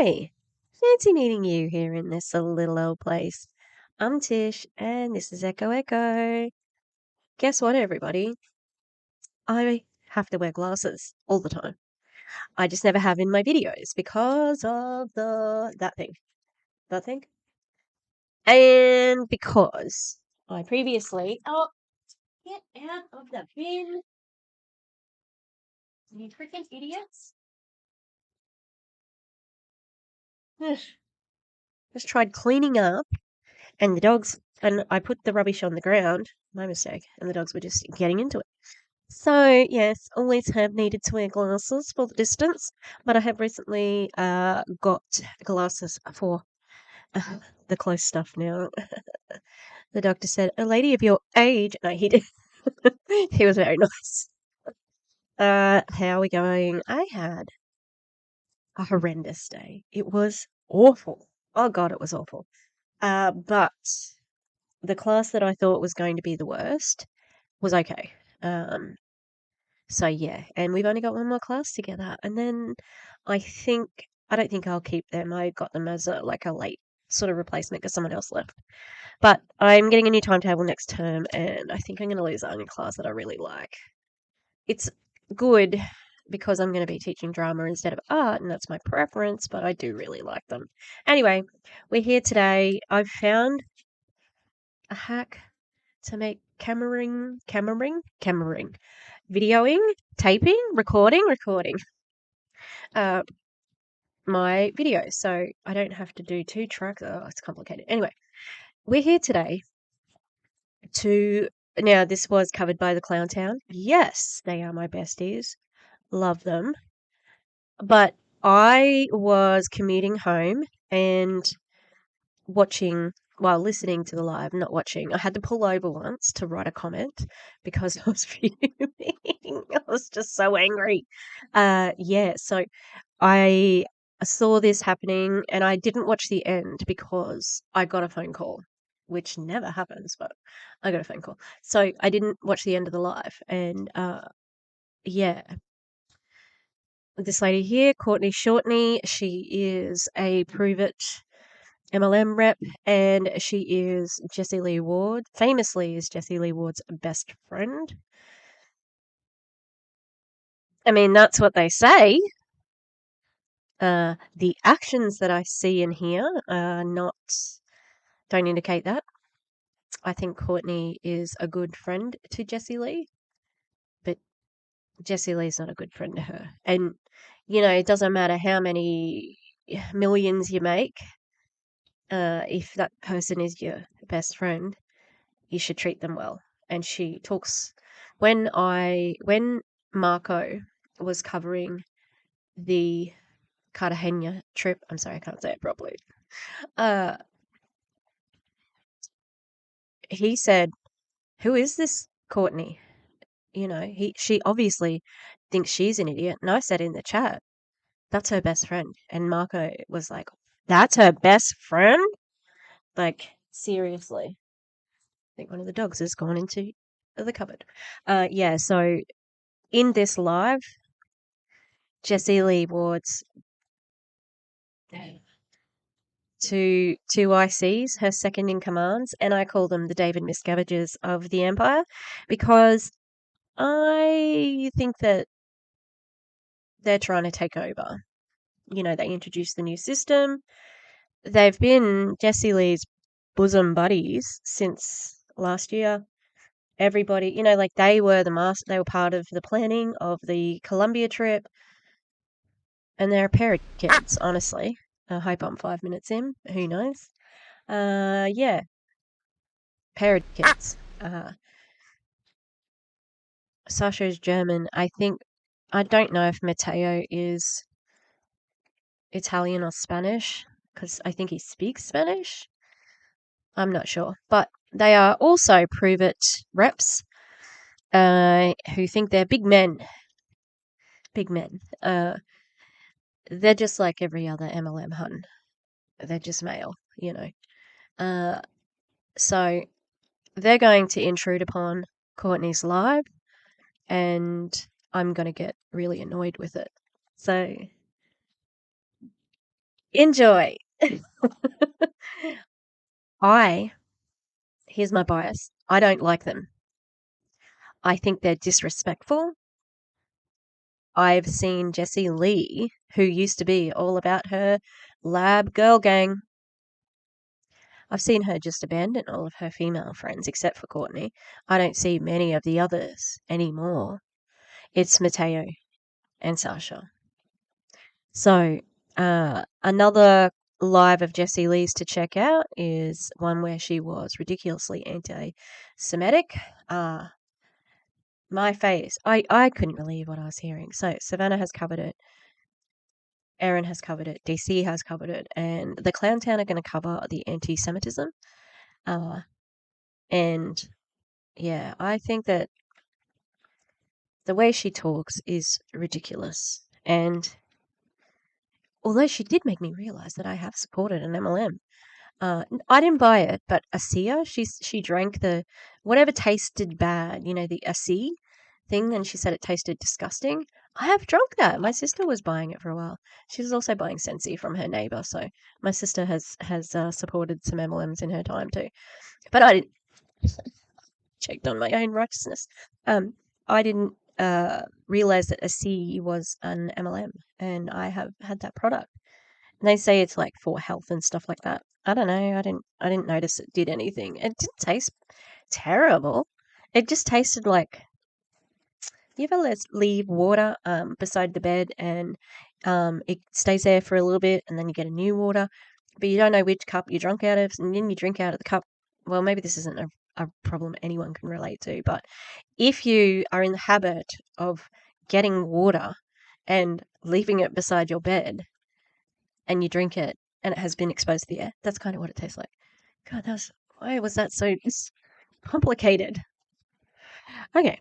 Hi, fancy meeting you here in this little old place. I'm Tish, and this is Echo Echo. Guess what, everybody? I have to wear glasses all the time. I just never have in my videos because of that thing, and because I previously. Oh, get out of the bin, you freaking idiots! Just tried cleaning up, and the dogs. And I put the rubbish on the ground. My mistake. And the dogs were just getting into it. So, yes, always have needed to wear glasses for the distance, but I have recently got glasses for the close stuff now. The doctor said, "A lady of your age." No, he did. He was very nice. How are we going? I had a horrendous day. It was awful. Oh God, it was awful. But the class that I thought was going to be the worst was okay. So yeah, and we've only got one more class together, and then I don't think I'll keep them. I got them as a late sort of replacement because someone else left. But I'm getting a new timetable next term, and I think I'm going to lose the only class that I really like. It's good because I'm going to be teaching drama instead of art, and that's my preference, but I do really like them. Anyway, we're here today. I've found a hack to make cameraing, videoing, taping, recording my videos, so I don't have to do 2 tracks. Oh, it's complicated. Anyway, we're here today to. Now, this was covered by the Clown Town. Yes, they are my besties. Love them. But I was commuting home and listening to the live, not watching. I had to pull over once to write a comment because I was fuming. I was just so angry. Yeah, so I saw this happening and I didn't watch the end because I got a phone call, which never happens, but I got a phone call. So I didn't watch the end of the live. And yeah, this lady here, Courtney, she is a Pruvit MLM rep, and she is famously is Jessie Lee Ward's best friend. I mean, that's what they say. The actions that I see and hear don't indicate that. I think Courtney is a good friend to Jessie Lee, but Jessie Lee's not a good friend to her. And, it doesn't matter how many millions you make, if that person is your best friend, you should treat them well. And she talks when Marco was covering the Cartagena trip. I'm sorry, I can't say it properly. He said, "Who is this Courtney?" She obviously thinks she's an idiot. And I said in the chat, "That's her best friend." And Marco was like, "That's her best friend?" Like, seriously. I think one of the dogs has gone into the cupboard. Yeah, so in this live, Jessie Lee Ward's two ICs, her second in commands, and I call them the David Miscaviges of the Empire because I think that they're trying to take over. They introduced the new system. They've been Jessie Lee's bosom buddies since last year. Everybody, they were they were part of the planning of the Colombia trip, and they're a pair of kids, honestly. I hope I'm 5 minutes in. Who knows? Yeah, pair of kids. Sascha is German. I don't know if Matteo is Italian or Spanish, because I think he speaks Spanish. I'm not sure. But they are also Pruvit reps, who think they're big men. Big men. They're just like every other MLM hun. They're just male, So they're going to intrude upon Courtney's live, and I'm going to get really annoyed with it. So Enjoy. Here's my bias. I don't like them. I think they're disrespectful. I've seen Jessie Lee, who used to be all about her lab girl gang. I've seen her just abandon all of her female friends except for Courtney. I don't see many of the others anymore. It's Matteo and Sascha. So, another live of Jessie Lee's to check out is one where she was ridiculously anti-Semitic. My face. I couldn't believe what I was hearing. So, Savannah has covered it. Erin has covered it. DC has covered it. And the Clown Town are going to cover the anti-Semitism. And yeah, I think that the way she talks is ridiculous. And although she did make me realize that I have supported an MLM. I didn't buy it, but Asia, she drank the whatever tasted bad, the Asi thing, and she said it tasted disgusting. I have drunk that. My sister was buying it for a while. She was also buying Sensi from her neighbor, so my sister has supported some MLMs in her time too. But I didn't checked on my own righteousness. I didn't realize that Asi was an MLM, and I have had that product. And they say it's like for health and stuff like that. I don't know. I didn't notice it did anything. It didn't taste terrible. It just tasted like, you ever leave water beside the bed and it stays there for a little bit and then you get a new water, but you don't know which cup you drunk out of, and then you drink out of the cup. Well, maybe this isn't a problem anyone can relate to, but if you are in the habit of getting water and leaving it beside your bed and you drink it and it has been exposed to the air, that's kind of what it tastes like. God, why was that so complicated? Okay,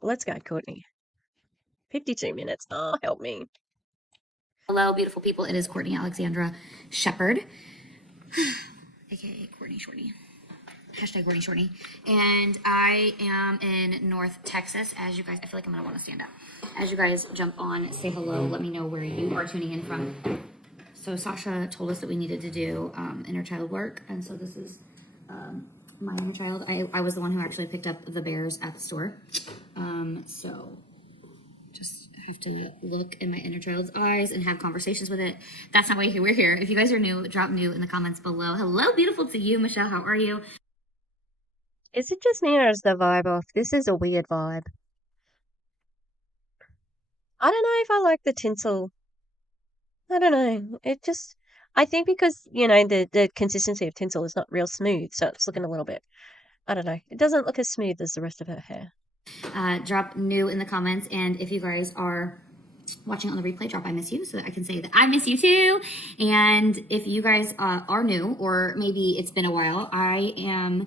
let's go, Courtney. 52 minutes. Oh, help me. Hello, beautiful people. It is Courtney Alexandra Shepherd, aka Courtney Shortney. Hashtag Courtney Shortney. And I am in North Texas. As you guys, I feel like I'm gonna want to stand up. As you guys jump on, say hello. Let me know where you are tuning in from. So Sascha told us that we needed to do inner child work, and so this is my inner child. I was the one who actually picked up the bears at the store. So just have to look in my inner child's eyes and have conversations with it. That's not why we're here. If you guys are new, drop new in the comments below. Hello, beautiful to you, Michelle. How are you? Is it just me or is the vibe off? This is a weird vibe. I don't know if I like the tinsel. I don't know. I think because, the consistency of tinsel is not real smooth, so it's looking a little bit, I don't know. It doesn't look as smooth as the rest of her hair. Drop new in the comments, and if you guys are watching on the replay, drop I miss you so that I can say that I miss you too. And if you guys are new, or maybe it's been a while, I am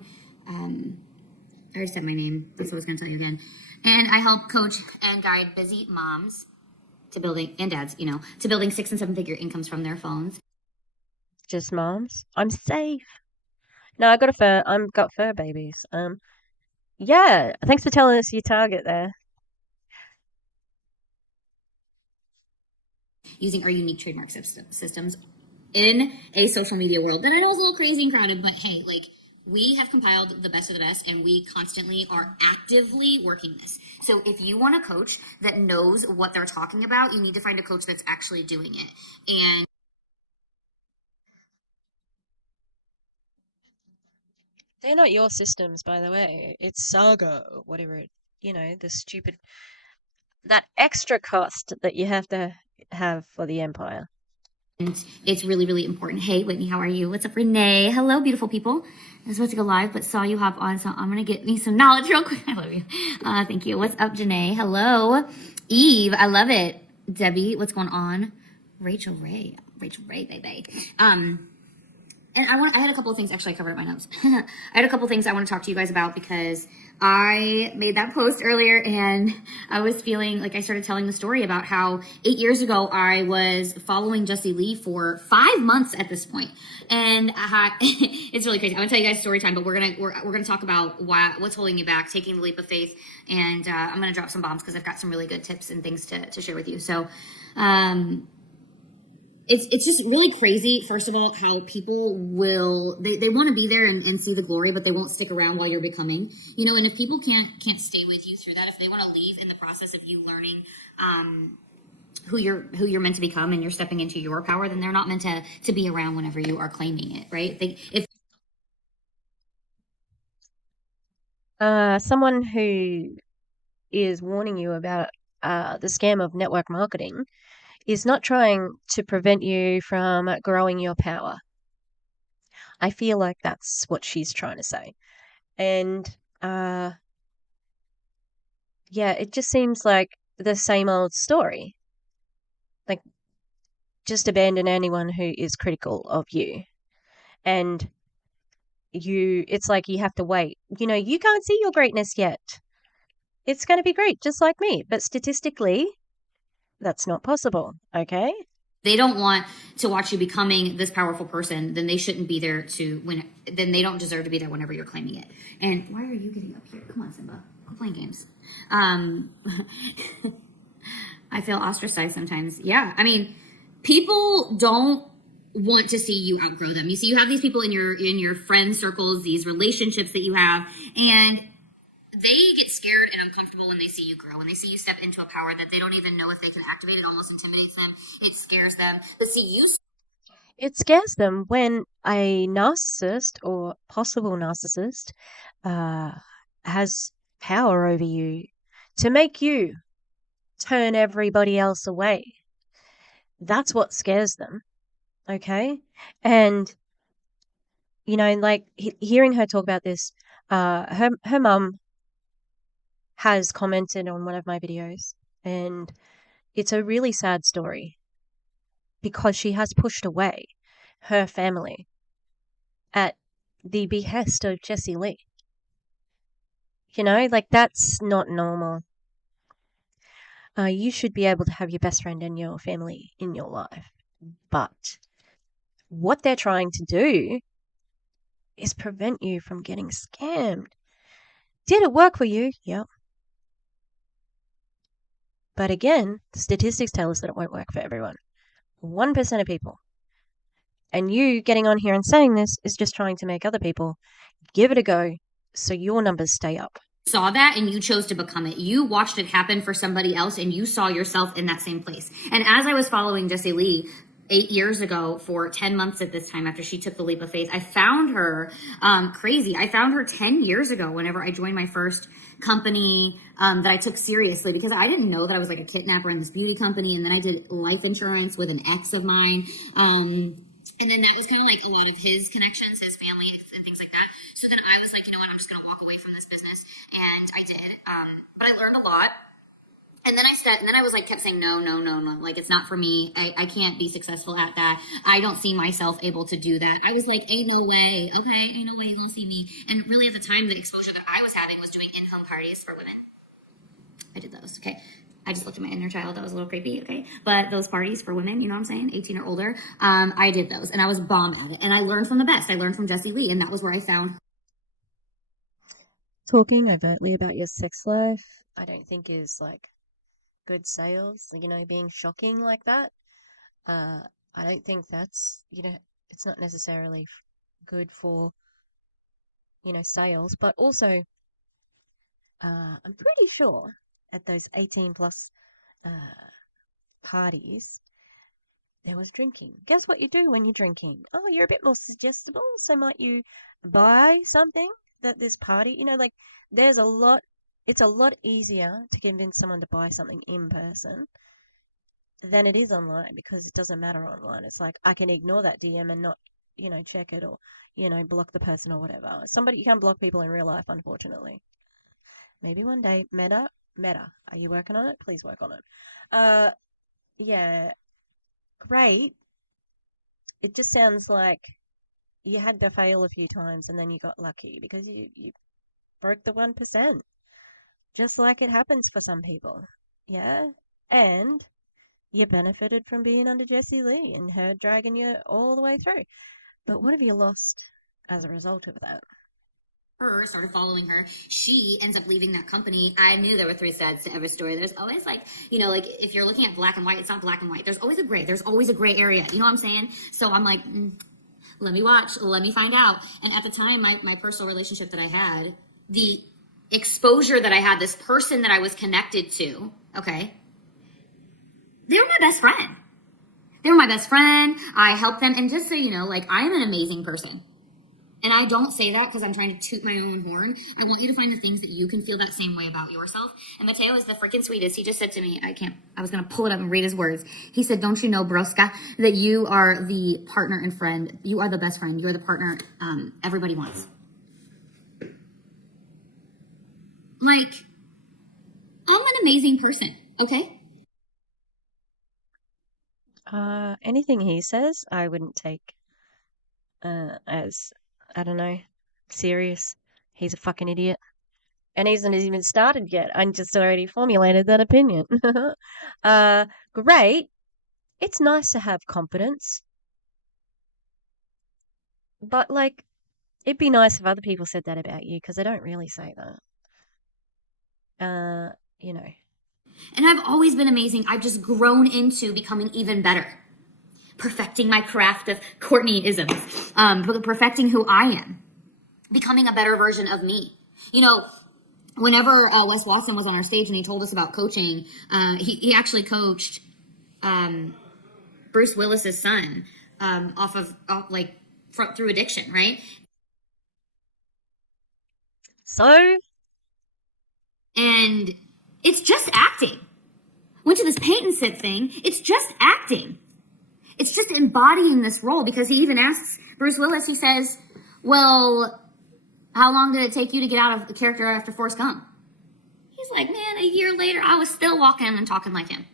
I already said my name, that's what I was going to tell you again, and I help coach and guide busy moms to building, and dads, to building 6- and 7-figure incomes from their phones. Just moms? I'm safe. No, I've got fur babies. Yeah, thanks for telling us your target there. Using our unique trademark systems in a social media world that I know is a little crazy and crowded, but hey, we have compiled the best of the best, and we constantly are actively working this. So if you want a coach that knows what they're talking about, you need to find a coach that's actually doing it. And they're not your systems, by the way. It's Sago, whatever the stupid, that extra cost that you have to have for the empire. And it's really, really important. Hey, Whitney, how are you? What's up, Renee? Hello, beautiful people. I was supposed to go live, but saw you hop on, so I'm going to get me some knowledge real quick. I love you. Thank you. What's up, Janae? Hello. Eve, I love it. Debbie, what's going on? Rachel Ray, baby. And I had a couple of things, actually I covered my notes. I had a couple of things I want to talk to you guys about because I made that post earlier and I was feeling like I started telling the story about how 8 years ago I was following Jessie Lee for 5 months at this point. And it's really crazy. I'm gonna tell you guys story time, but we're gonna talk about what's holding you back, taking the leap of faith, and I'm gonna drop some bombs because I've got some really good tips and things to share with you. So it's just really crazy, first of all, how people will they want to be there and see the glory, but they won't stick around while you're becoming, and if people can't stay with you through that, if they want to leave in the process of you learning who you're meant to become, and you're stepping into your power, then they're not meant to be around whenever you are claiming it, right? If Someone who is warning you about the scam of network marketing is not trying to prevent you from growing your power. I feel like that's what she's trying to say. And yeah, it just seems like the same old story. Like, just abandon anyone who is critical of you. And it's like you have to wait. You can't see your greatness yet. It's going to be great, just like me. But statistically, that's not possible. Okay? they don't want to watch you becoming this powerful person, then they shouldn't be there then they don't deserve to be there whenever you're claiming it. And why are you getting up here? Come on, Simba. Go playing games. I feel ostracized sometimes. Yeah. I mean, people don't want to see you outgrow them. You see, you have these people in your friend circles, these relationships that you have, and they get scared and uncomfortable when they see you grow, when they see you step into a power that they don't even know if they can activate. It almost intimidates them. It scares them. But see, It scares them when a narcissist or possible narcissist has power over you to make you turn everybody else away. That's what scares them. Okay? And, like hearing her talk about this, her mum has commented on one of my videos, and it's a really sad story because she has pushed away her family at the behest of Jessie Lee. Like, that's not normal. You should be able to have your best friend and your family in your life. But what they're trying to do is prevent you from getting scammed. Did it work for you? Yep. But again, the statistics tell us that it won't work for everyone. 1% of people. And you getting on here and saying this is just trying to make other people give it a go so your numbers stay up. Saw that and you chose to become it. You watched it happen for somebody else and you saw yourself in that same place. And as I was following Jessie Lee 8 years ago for 10 months at this time after she took the leap of faith, I found her crazy. I found her 10 years ago whenever I joined my first company that I took seriously, because I didn't know that I was like a kidnapper in this beauty company. And then I did life insurance with an ex of mine. And then that was kind of like a lot of his connections, his family and things like that. So then I was like, you know what, I'm just going to walk away from this business. And I did. But I learned a lot. And then I was like, kept saying, no. Like, it's not for me. I can't be successful at that. I don't see myself able to do that. I was like, ain't no way. Okay. Ain't no way you're going to see me. And really at the time, the exposure that I was having was doing in-home parties for women. I did those. Okay. I just looked at my inner child. That was a little creepy, okay? But those parties for women, you know what I'm saying? 18 or older. I did those, and I was bomb at it. And I learned from the best. I learned from Jessie Lee, and that was where I found her. Talking overtly about your sex life, I don't think is like good sales. Being shocking like that. I don't think that's, it's not necessarily good for, sales. But also, I'm pretty sure at those 18 plus parties, there was drinking. Guess what you do when you're drinking? Oh, you're a bit more suggestible. So might you buy something that this party, like it's a lot easier to convince someone to buy something in person than it is online, because it doesn't matter online. It's like, I can ignore that DM and not, check it, or, block the person or whatever. You can't block people in real life, unfortunately. Maybe one day. Meta, are you working on it? Please work on it. Yeah, great. It just sounds like you had to fail a few times and then you got lucky because you broke the 1%, just like it happens for some people. Yeah. And you benefited from being under Jessie Lee and her dragging you all the way through. But what have you lost as a result of that? her, started following her. She ends up leaving that company. I knew there were three sides to every story. There's always like, like if you're looking at black and white, it's not black and white. There's always a gray. There's always a gray area. You know what I'm saying? So I'm like, let me watch. Let me find out. And at the time, my personal relationship that I had, the exposure that I had, this person that I was connected to, okay, they were my best friend. They were my best friend. I helped them. And just so you know, like, I'm an amazing person. And I don't say that because I'm trying to toot my own horn. I want you to find the things that you can feel that same way about yourself. And Matteo is the freaking sweetest. He just said to me, I was going to pull it up and read his words. He said, don't you know, broska, that you are the partner and friend. You are the best friend. You're the partner everybody wants. Like, I'm an amazing person, okay? Anything he says, I wouldn't take as, I don't know, serious. He's a fucking idiot. And he hasn't even started yet. I just already formulated that opinion. Great. It's nice to have confidence. But, like, it'd be nice if other people said that about you, because they don't really say that. You know. And I've always been amazing. I've just grown into becoming even better. Perfecting my craft of Courtney-isms. Perfecting who I am. Becoming a better version of me. Whenever Wes Watson was on our stage and he told us about coaching, he actually coached Bruce Willis's son through addiction, right? So? And it's just acting. Went to this paint and sip thing. It's just acting. It's just embodying this role, because he even asks Bruce Willis, he says, well, how long did it take you to get out of the character after Forrest Gump? He's like, man, a year later, I was still walking and talking like him.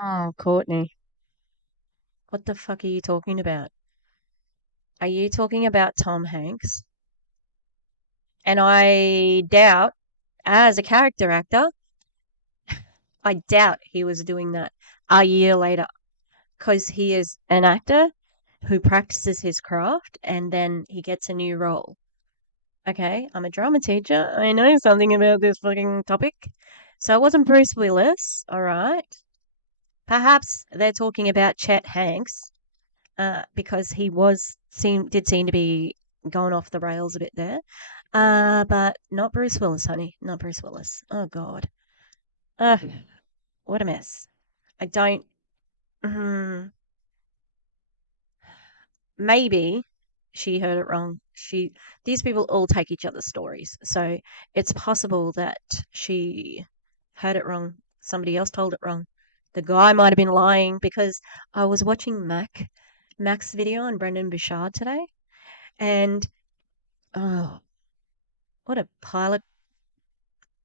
Oh, Courtney. What the fuck are you talking about? Are you talking about Tom Hanks? And I doubt, as a character actor, I doubt he was doing that a year later, because he is an actor who practices his craft and then he gets a new role. Okay, I'm a drama teacher. I know something about this fucking topic. So it wasn't Bruce Willis, all right? Perhaps they're talking about Chet Hanks, because he did seem to be going off the rails a bit there. But not Bruce Willis, honey. Not Bruce Willis. Oh, God. What a mess. I don't... maybe she heard it wrong. These people all take each other's stories. So it's possible that she heard it wrong. Somebody else told it wrong. The guy might have been lying, because I was watching Mac's video on Brendan Bouchard today. And, oh, what a pilot.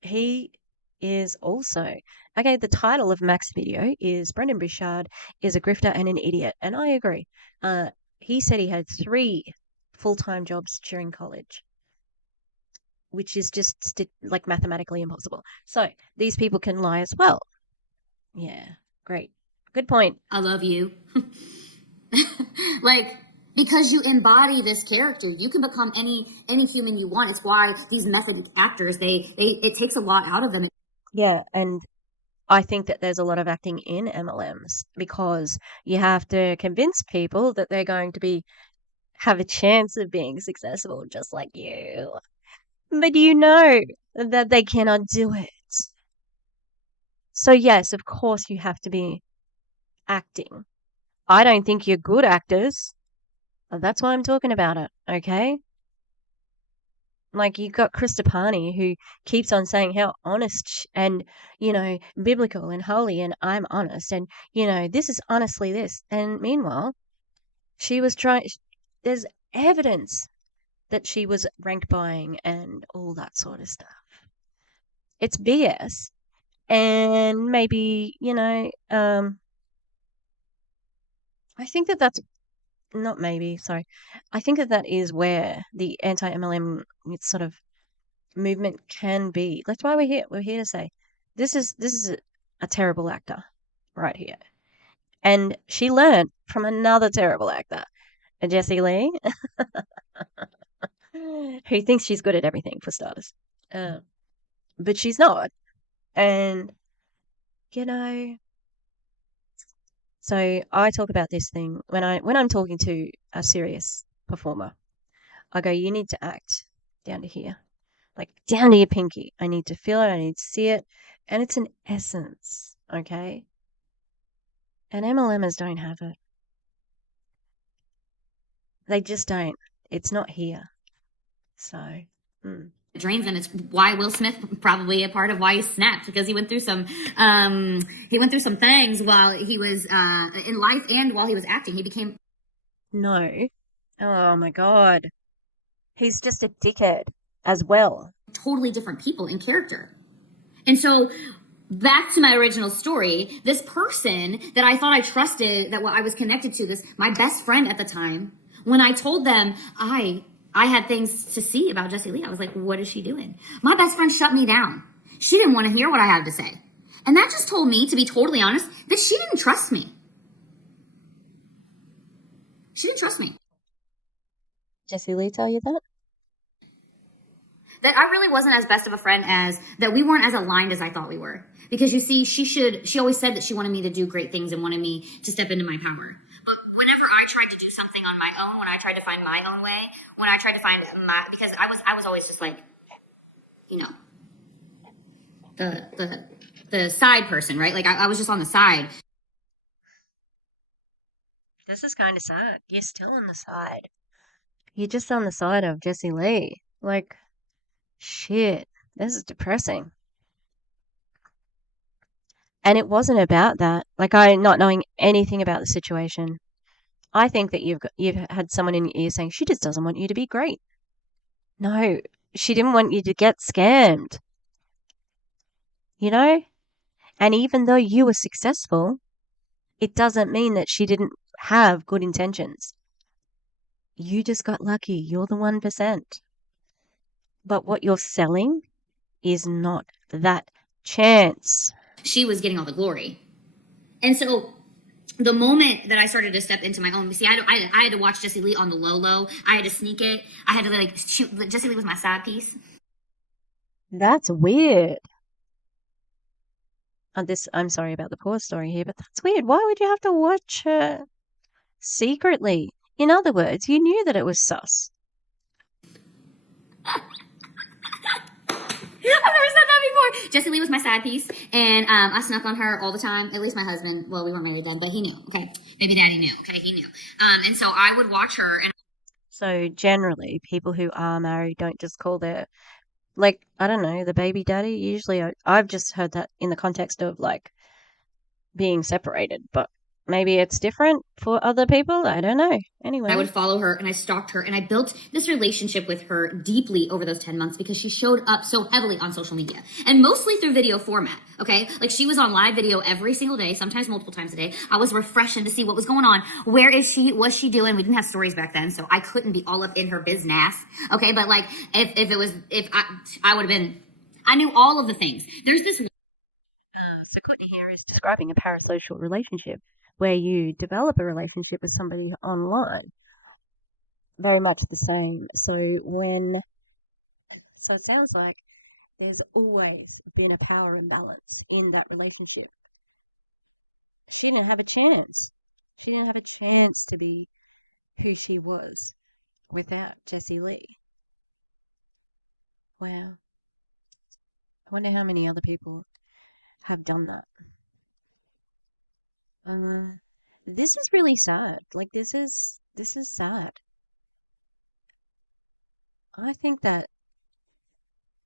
He is also... Okay, the title of Mac's video is Brendan Bouchard is a grifter and an idiot. And I agree. He said he had 3 full-time jobs during college, which is just like mathematically impossible. So these people can lie as well. Yeah, great. Good point. I love you. Like, because you embody this character, you can become any human you want. It's why these method actors, it takes a lot out of them. Yeah, and I think that there's a lot of acting in MLMs, because you have to convince people that they're going to have a chance of being successful just like you. But you know that they cannot do it. So yes, of course you have to be acting. I don't think you're good actors. That's why I'm talking about it, okay? Like, you got Chris Tapani, who keeps on saying how honest and, biblical and holy, and I'm honest, and, this is honestly this. And meanwhile, there's evidence that she was rank buying and all that sort of stuff. It's BS. And maybe, I think that's not maybe, sorry. I think that is where the anti-MLM sort of movement can be. That's why we're here. We're here to say this is a terrible actor right here. And she learned from another terrible actor, Jessie Lee. who thinks she's good at everything, for starters. But she's not. And, you know, so I talk about this thing when I'm talking to a serious performer. I go, you need to act down to here, like down to your pinky. I need to feel it. I need to see it. And it's an essence, okay? And MLMers don't have it. They just don't. It's not here. So, drains him. It's why Will Smith probably a part of why he snapped, because he went through some things while he was in life and while he was acting. He became no. Oh my God. He's just a dickhead as well. totally different people in character. And so back to my original story, this person that I thought I trusted, that I was connected to, this my best friend at the time, when I told them I had things to see about Jessie Lee, I was like, what is she doing? My best friend shut me down. She didn't want to hear what I had to say. And that just told me, to be totally honest, that she didn't trust me. She didn't trust me. Jessie Lee tell you that? That I really wasn't as best of a friend, as that we weren't as aligned as I thought we were. Because you see, she always said that she wanted me to do great things and wanted me to step into my power. But whenever I tried to do something on my own, when I tried to find my own way, when I tried to find because I was always just like, you know, the side person, right? Like I was just on the side. This is kind of sad. You're still on the side. You're just on the side of Jessie Lee. Like, shit, this is depressing. And it wasn't about that. Like, I not knowing anything about the situation. I think that you've had someone in your ear saying she just doesn't want you to be great. No, she didn't want you to get scammed. You know? And even though you were successful, it doesn't mean that she didn't have good intentions. You just got lucky. You're the 1%. But what you're selling is not that chance. She was getting all the glory. And so the moment that I started to step into my own, see, I had to watch Jessie Lee on the low. I had to sneak it. I had to like shoot. Jessie Lee was my side piece. That's weird. I'm sorry about the poor story here, but that's weird. Why would you have to watch her secretly? In other words, you knew that it was sus. I've never said that before. Jessie Lee was my side piece, and I snuck on her all the time. At least my husband, well, we weren't married then, but he knew, okay? Baby daddy knew, okay? He knew. And so I would watch her. And so generally, people who are married don't just call their, like, I don't know, the baby daddy. Usually I've just heard that in the context of, like, being separated, but maybe it's different for other people. I don't know. Anyway, I would follow her and I stalked her and I built this relationship with her deeply over those 10 months because she showed up so heavily on social media and mostly through video format. Okay. Like she was on live video every single day, sometimes multiple times a day. I was refreshing to see what was going on. Where is she? What's she doing? We didn't have stories back then, so I couldn't be all up in her business. Okay. But like if I would have been, I knew all of the things. There's this. So Courtney here is describing a parasocial relationship where you develop a relationship with somebody online. Very much the same. So it sounds like there's always been a power imbalance in that relationship. She didn't have a chance. She didn't have a chance to be who she was without Jessie Lee. Wow. I wonder how many other people have done that. This is really sad. Like this is sad. I think that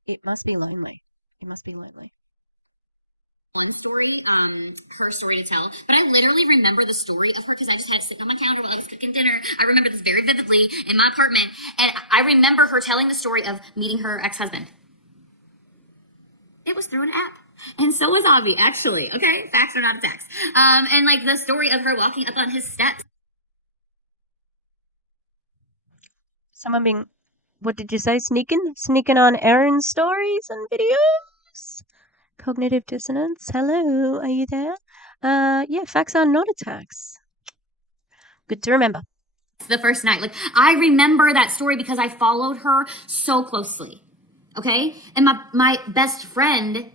it must be lonely. It must be lonely. One story, her story to tell, but I literally remember the story of her because I just had it sitting on my counter while I was cooking dinner. I remember this very vividly in my apartment, and I remember her telling the story of meeting her ex-husband. It was through an app. And so was Avi, actually. Okay, facts are not a text. And like the story of her walking up on his steps. Someone being, what did you say? Sneaking on Aaron's stories and videos. Cognitive dissonance. Hello, are you there? Yeah, facts are not attacks. Good to remember. the first night. Like, I remember that story because I followed her so closely. Okay. And my best friend,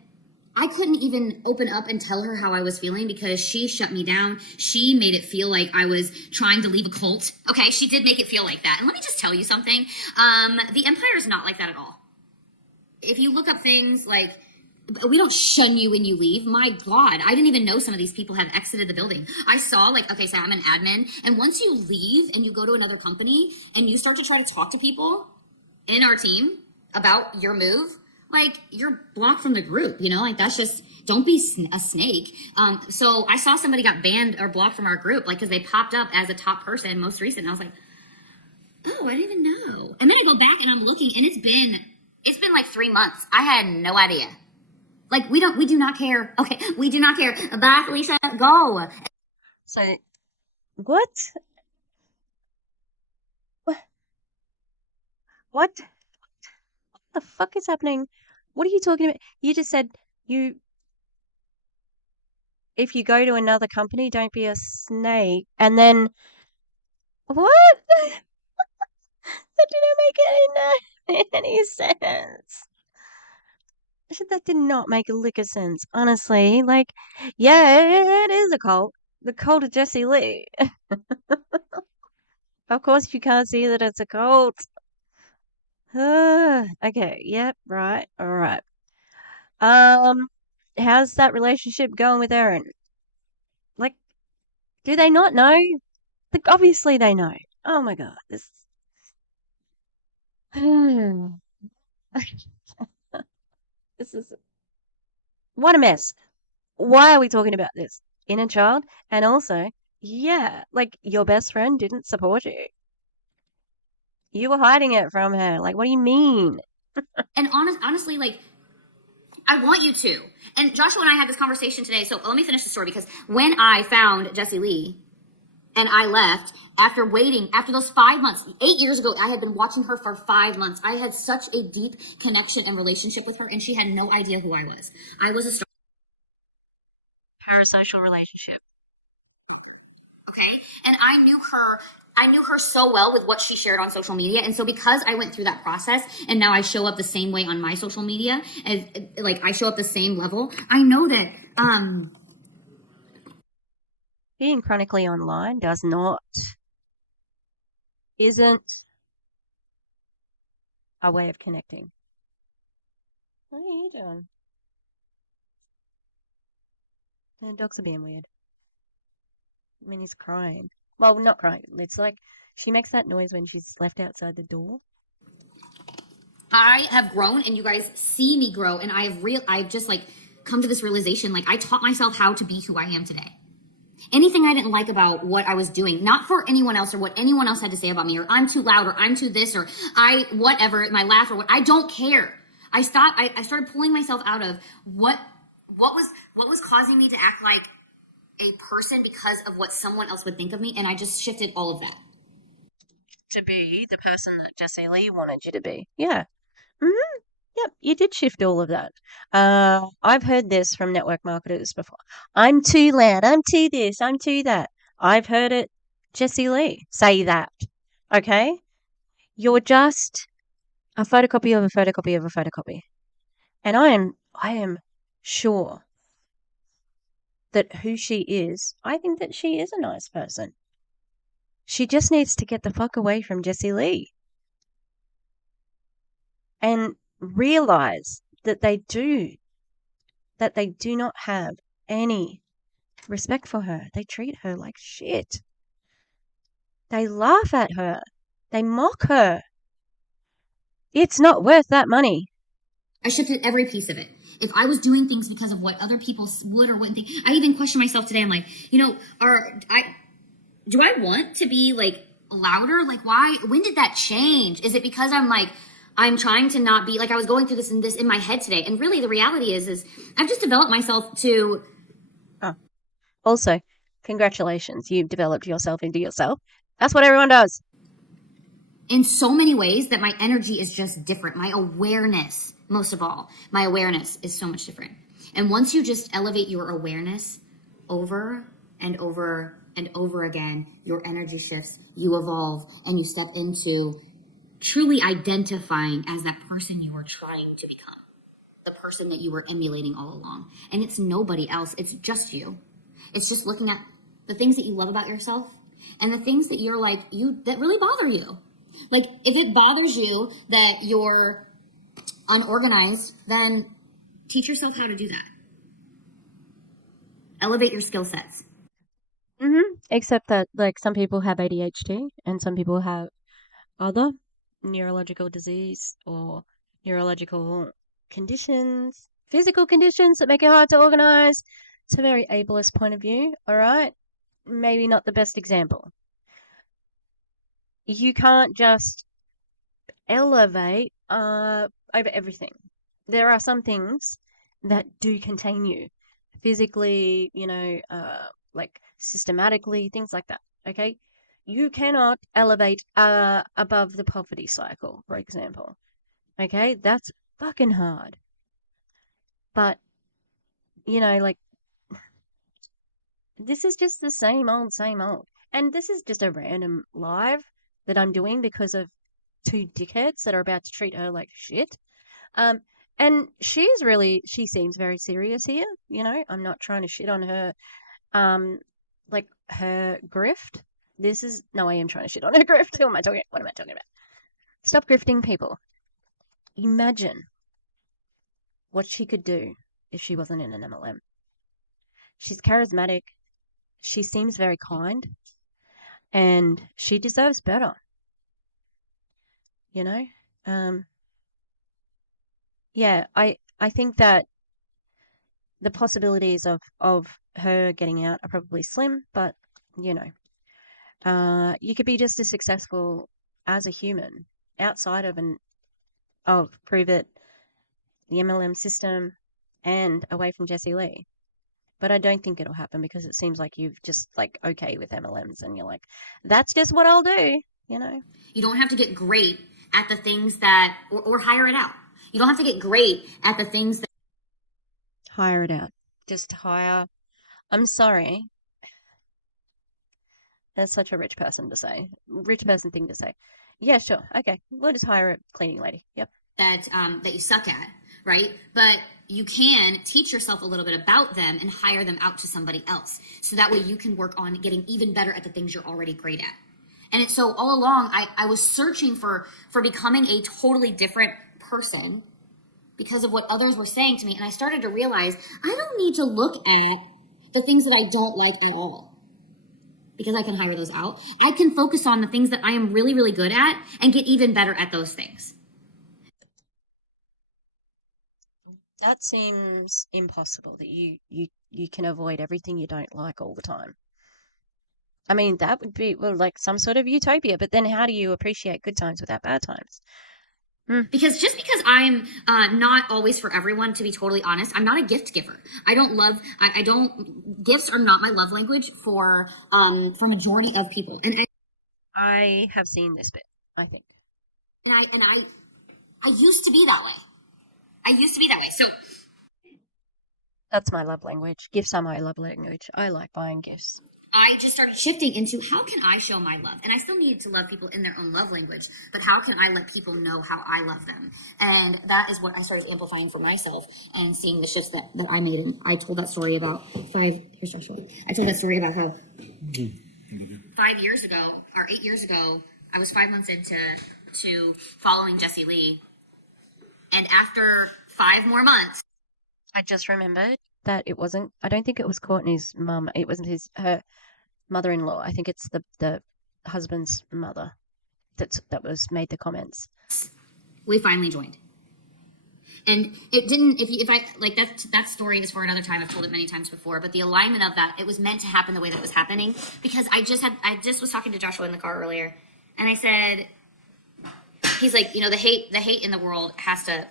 I couldn't even open up and tell her how I was feeling because she shut me down. She made it feel like I was trying to leave a cult. Okay. She did make it feel like that. And let me just tell you something. The Empire is not like that at all. If you look up things like, we don't shun you when you leave. My God, I didn't even know some of these people have exited the building. I saw like, okay, say I'm an admin. And once you leave and you go to another company and you start to try to talk to people in our team about your move, like you're blocked from the group, you know, like that's just, don't be a snake. So I saw somebody got banned or blocked from our group, like, cause they popped up as a top person most recent. And I was like, oh, I didn't even know. And then I go back and I'm looking and it's been like 3 months. I had no idea. Like, we do not care. Okay, we do not care. Bye, Felicia, go. So, what? What the fuck is happening? What are you talking about? You just said if you go to another company, don't be a snake. And then, what? That didn't make any sense. That did not make a lick of sense, honestly. Like, yeah, it is a cult. The cult of Jessie Lee. Of course, you can't see that it's a cult. Okay, yep, right, all right. How's that relationship going with Erin? Like, do they not know? Like, obviously they know. Oh my god, this. This is what a mess. Why are we talking about this? Inner child, and also, yeah, like your best friend didn't support you. You were hiding it from her. Like, what do you mean? And honestly, like, I want you to. And Joshua and I had this conversation today. So let me finish the story because when I found Jessie Lee and I left after those 5 months, 8 years ago, I had been watching her for 5 months. I had such a deep connection and relationship with her and she had no idea who I was. I was a Parasocial relationship. stalker. Okay. And I knew her so well with what she shared on social media. And so because I went through that process and now I show up the same way on my social media, as like I show up the same level, I know that being chronically online isn't a way of connecting. What are you doing? The dogs are being weird. I mean, he's crying. Well, not crying. It's like she makes that noise when she's left outside the door. I have grown and you guys see me grow. And I've just like come to this realization. Like I taught myself how to be who I am today. Anything I didn't like about what I was doing, not for anyone else or what anyone else had to say about me, or I'm too loud, or I'm too this, or whatever, my laugh, or what, I don't care. I started pulling myself out of what was causing me to act like a person because of what someone else would think of me. And I just shifted all of that. To be the person that Jessie Lee wanted you to be. Yeah. Mm-hmm. Yep, you did shift all of that. I've heard this from network marketers before. I'm too loud. I'm too this. I'm too that. I've heard it, Jessie Lee, say that. Okay? You're just a photocopy of a photocopy of a photocopy. And I am sure that who she is, I think that she is a nice person. She just needs to get the fuck away from Jessie Lee. And realize that they do not have any respect for her. They treat her like shit. They laugh at her. They mock her. It's not worth that money. I shifted every piece of it. If I was doing things because of what other people would or wouldn't think, I even question myself today. I'm like, you know, do I want to be like louder? Like why, when did that change? Is it because I'm trying to not be like, I was going through this in my head today. And really the reality is I've just developed myself to. Oh, also, congratulations. You've developed yourself into yourself. That's what everyone does. In so many ways that my energy is just different. My awareness, most of all, my awareness is so much different. And once you just elevate your awareness over and over and over again, your energy shifts, you evolve, and you step into truly identifying as that person you were trying to become, the person that you were emulating all along. And it's nobody else, it's just you. It's just looking at the things that you love about yourself and the things that you're like, that really bother you. Like, if it bothers you that you're unorganized, then teach yourself how to do that. Elevate your skill sets. Except that, like, some people have ADHD and some people have other neurological disease or neurological conditions, physical conditions that make it hard to organize. It's a very ableist point of view, all right? Maybe not the best example. You can't just elevate over everything. There are some things that do contain you physically, like systematically, things like that, okay? You cannot elevate above the poverty cycle, for example, okay? That's fucking hard. But, like, this is just the same old, same old. And this is just a random live that I'm doing because of two dickheads that are about to treat her like shit. And she seems very serious here. I'm not trying to shit on her, like her grift. No, I am trying to shit on her grift. What am I talking about? Stop grifting people. Imagine what she could do if she wasn't in an MLM. She's charismatic. She seems very kind. And she deserves better. Yeah, I think that the possibilities of her getting out are probably slim, but you could be just as successful as a human outside of Pruvit, the MLM system, and away from Jessie Lee. But I don't think it'll happen because it seems like you've just like okay with MLMs and you're like, that's just what I'll do, You don't have to get great at the things that, or hire it out. You don't have to get great at the things that. Hire it out. Just hire. I'm sorry. That's such a rich person thing to say. Yeah, sure. Okay. We'll just hire a cleaning lady. Yep. That you suck at, right? But you can teach yourself a little bit about them and hire them out to somebody else. So that way you can work on getting even better at the things you're already great at. And it's so all along, I was searching for becoming a totally different person because of what others were saying to me. And I started to realize I don't need to look at the things that I don't like at all because I can hire those out. I can focus on the things that I am really, really good at and get even better at those things. That seems impossible that you can avoid everything you don't like all the time. I mean, that would be like some sort of utopia, but then how do you appreciate good times without bad times? Because just because I'm not always for everyone, to be totally honest, I'm not a gift giver. Gifts are not my love language for majority of people. And I have seen this bit, I think. And I used to be that way. So that's my love language. Gifts are my love language. I like buying gifts. I just started shifting into how can I show my love? And I still need to love people in their own love language, but how can I let people know how I love them? And that is what I started amplifying for myself and seeing the shifts that I made. And I told that story about here's Joshua. I told that story about how 5 years ago or 8 years ago, I was 5 months into following Jessie Lee. And after 5 more months, I just remembered that I don't think it was Courtney's mum. It wasn't her mother-in-law. I think it's the husband's mother that was made the comments. We finally joined. And it didn't, if I, like that story is for another time. I've told it many times before, but the alignment of that, it was meant to happen the way that it was happening because I just was talking to Joshua in the car earlier and I said, he's like, the hate in the world has to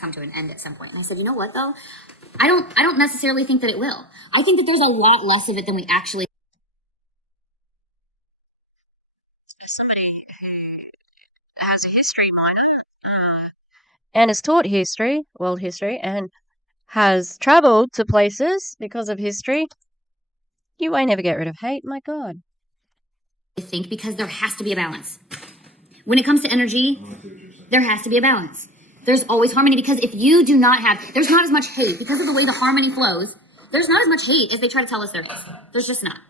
come to an end at some point. And I said, you know what though? I don't necessarily think that it will. I think that there's a lot less of it than we actually. As somebody who has a history minor and has taught world history, and has traveled to places because of history, You won't ever get rid of hate, my God. I think because there has to be a balance. When it comes to energy, there has to be a balance. There's always harmony because if you do not have, there's not as much hate because of the way the harmony flows. There's not as much hate as they try to tell us there is. There's just not.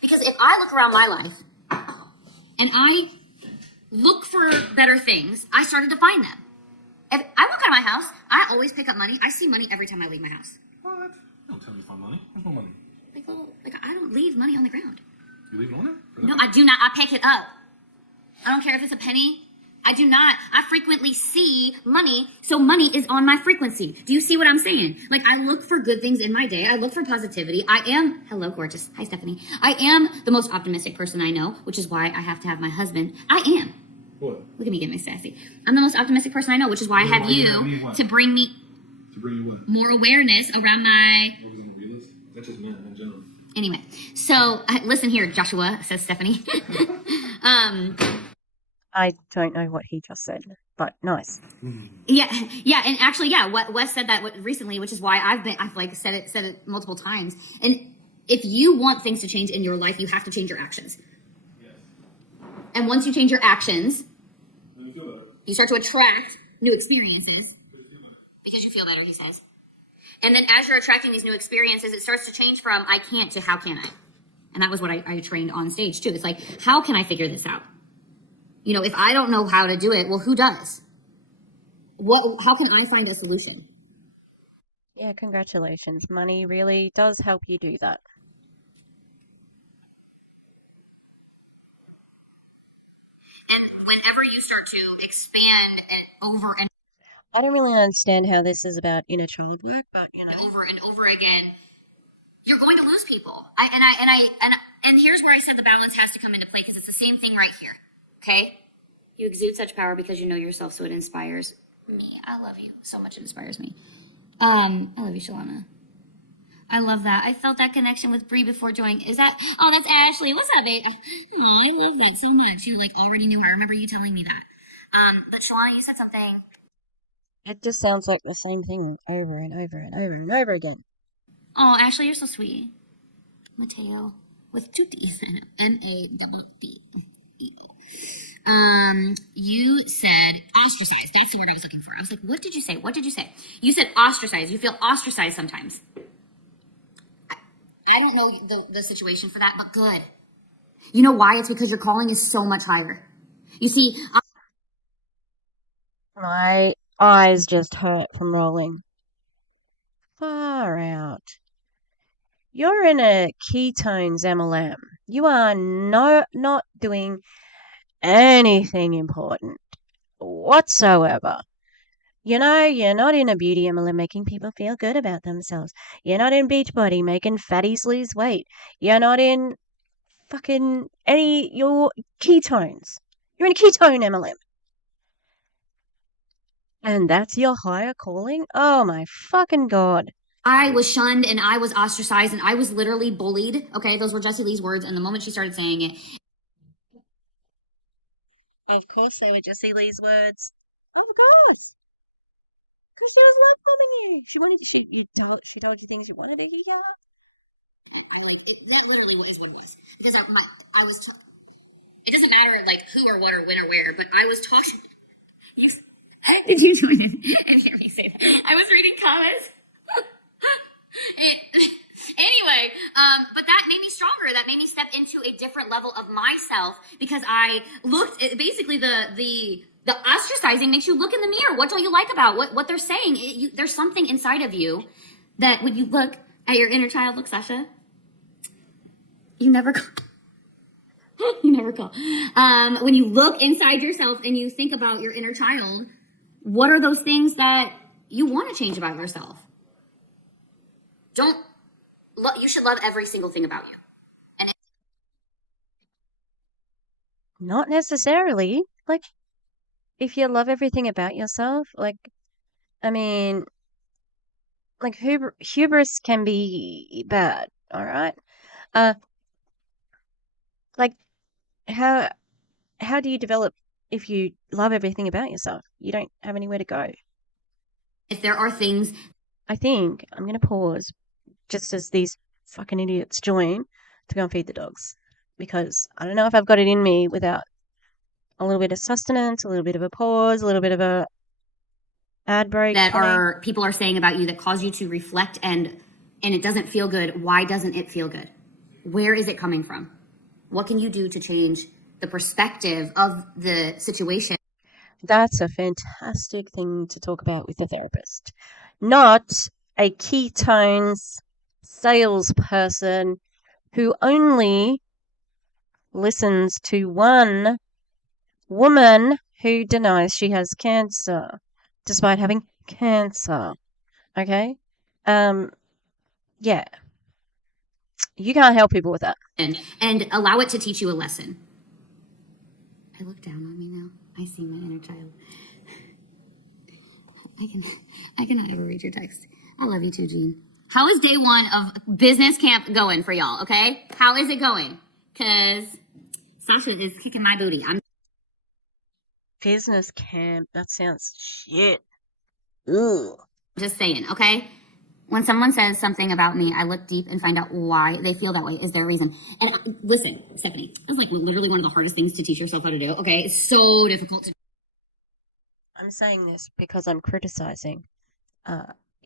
Because if I look around my life and I look for better things, I started to find them. If I walk out of my house, I always pick up money. I see money every time I leave my house. What? Don't tell me you find money. There's no money. Like I don't leave money on the ground. You leave it on there? Really? No, I do not. I pick it up. I don't care if it's a penny. I do not. I frequently see money, so money is on my frequency. Do you see what I'm saying? Like, I look for good things in my day. I look for positivity. Hello, gorgeous. Hi, Stephanie. I am the most optimistic person I know, which is why I have to have my husband. I am. What? Look at me getting me sassy. I'm the most optimistic person I know, which is why I have you to bring me... To bring you what? More awareness around my... Oh, because I'm a realist? That's just men in general. Anyway, so listen here, Joshua, says Stephanie. I don't know what he just said, but nice. Yeah, and actually, Wes said that recently, which is why I've like said it multiple times. And if you want things to change in your life, you have to change your actions. Yes. And once you change your actions, then you feel better. You start to attract new experiences. Because you feel better. Because you feel better, he says. And then as you're attracting these new experiences, it starts to change from I can't to how can I? And that was what I trained on stage too. It's like, how can I figure this out? You know, if I don't know how to do it, well, who does? How can I find a solution? Yeah, congratulations. Money really does help you do that. And whenever you start to expand and over and I don't really understand how this is about inner child work, but you know, over and over again, you're going to lose people. And here's where I said the balance has to come into play because it's the same thing right here. Okay? You exude such power because you know yourself, so it inspires me. I love you so much. It inspires me. I love you, Shalana. I love that. I felt that connection with Bree before joining. Oh, that's Ashley. What's up, babe? Oh, I love that so much. You like already knew her. I remember you telling me that. But Shalana, you said something. It just sounds like the same thing over and over and over and over again. Oh, Ashley, you're so sweet. Matteo with two T's. I know. Matteo. You said ostracized. That's the word I was looking for. I was like, what did you say? What did you say? You said ostracized. You feel ostracized sometimes. I don't know the situation for that, but good. You know why? It's because your calling is so much higher. You see, my eyes just hurt from rolling. Far out. You're in a ketones MLM. You are not doing anything important whatsoever. You know, you're not in a beauty MLM making people feel good about themselves. You're not in Beachbody making fatties lose weight. You're not in fucking your ketones. You're in a ketone MLM. And that's your higher calling? Oh my fucking God. I was shunned and I was ostracized and I was literally bullied. Okay, those were Jessie Lee's words. And the moment she started saying it. Of course they were Jessie Lee's words. Of course. Because she was love bombing you. She told you things you wanted to hear. I like it. That literally is what it was. Because I was. It doesn't matter like who or what or when or where, but I was talking. Did you join in and hear me say that? I was reading comments. Anyway, but that made me stronger. That made me step into a different level of myself because I looked at basically the ostracizing makes you look in the mirror. What don't you like about what they're saying? There's something inside of you that when you look at your inner child, look, Sasha, you never call. You never call. When you look inside yourself and you think about your inner child, what are those things that you want to change about yourself? You should love every single thing about you. And not necessarily. Like, if you love everything about yourself, like, I mean, like, hubris can be bad, all right? Like, how do you develop if you love everything about yourself? You don't have anywhere to go. If there are things... I think I'm going to pause just as these fucking idiots join to go and feed the dogs. Because I don't know if I've got it in me without a little bit of sustenance, a little bit of a pause, a little bit of a ad break. That people are saying about you that cause you to reflect and it doesn't feel good. Why doesn't it feel good? Where is it coming from? What can you do to change the perspective of the situation? That's a fantastic thing to talk about with a therapist, not a ketones salesperson who only listens to one woman who denies she has cancer despite having cancer. Okay? Yeah. You can't help people with that. And allow it to teach you a lesson. I look down on me now. I see my inner child. I cannot ever read your text. I love you too, Jean. How is day one of business camp going for y'all, okay? How is it going? Because Sasha is kicking my booty. Business camp, that sounds shit. Ugh. Just saying, okay? When someone says something about me, I look deep and find out why they feel that way. Is there a reason? And listen, Stephanie, that's like literally one of the hardest things to teach yourself how to do, okay? It's so difficult to do. I'm saying this because I'm criticizing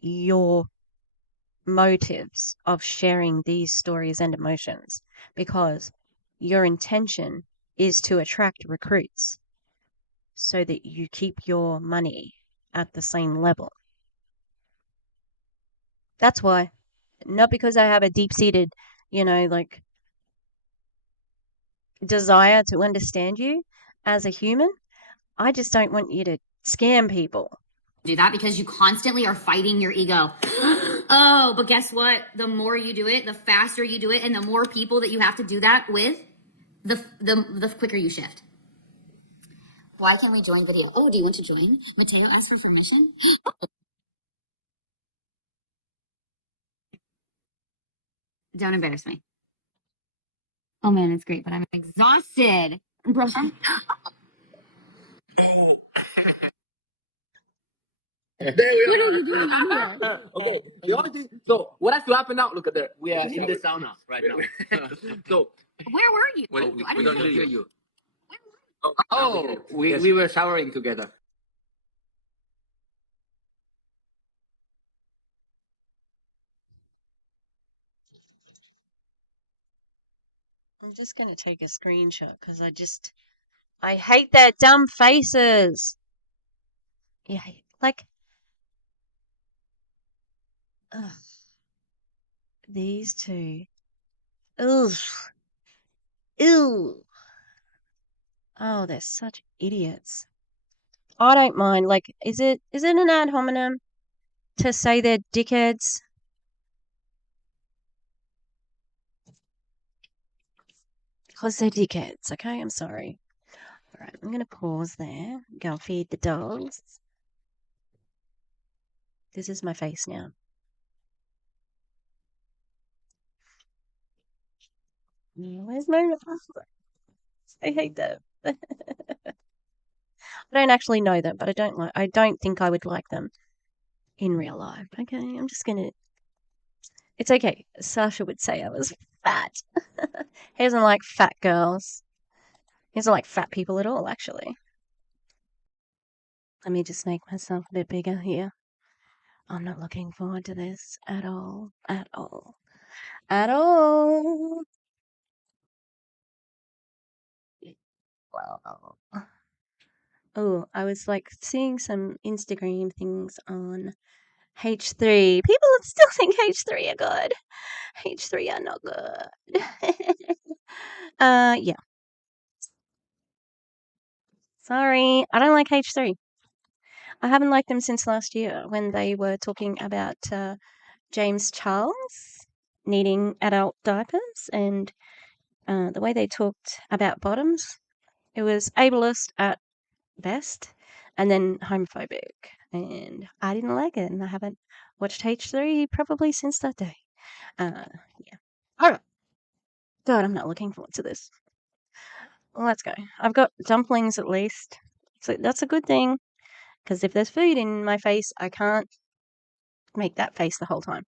your motives of sharing these stories and emotions, because your intention is to attract recruits so that you keep your money at the same level. That's why. Not because I have a deep-seated, desire to understand you as a human. I just don't want you to scam people. Do that because you constantly are fighting your ego. Oh, but guess what? The more you do it, the faster you do it, and the more people that you have to do that with, the quicker you shift. Why can we join video? Oh, do you want to join? Matteo asked for permission. Don't embarrass me. Oh man, it's great, but I'm exhausted. Oh. There we What are. are you doing on here? Okay, the only thing. So what has to happen now? Look at there. We are in the sauna right now. So Where were you? well, I we didn't don't hear you. Oh, we were showering together. I'm just going to take a screenshot because I hate their dumb faces. Yeah, like, ugh. These two. Ugh. Ew. Oh, they're such idiots. I don't mind. Like, is it an ad hominem to say they're dickheads? Because they're dickheads, okay? I'm sorry. All right, I'm going to pause there. Go and feed the dogs. This is my face now. Where's my... I hate them. I don't actually know them, but I don't think I would like them in real life. Okay, I'm just gonna. It's okay. Sasha would say I was fat. He doesn't like fat girls. He doesn't like fat people at all, actually. Let me just make myself a bit bigger here. I'm not looking forward to this at all. At all. At all. Well. Oh, I was like seeing some Instagram things on H3. People still think H3 are good. H3 are not good. Yeah. Sorry, I don't like H3. I haven't liked them since last year when they were talking about James Charles needing adult diapers, and the way they talked about bottoms, it was ableist at best and then homophobic, and I didn't like it, and I haven't watched H3 probably since that day. Yeah. Alright. God, I'm not looking forward to this. Let's go. I've got dumplings at least. So that's a good thing, because if there's food in my face, I can't make that face the whole time.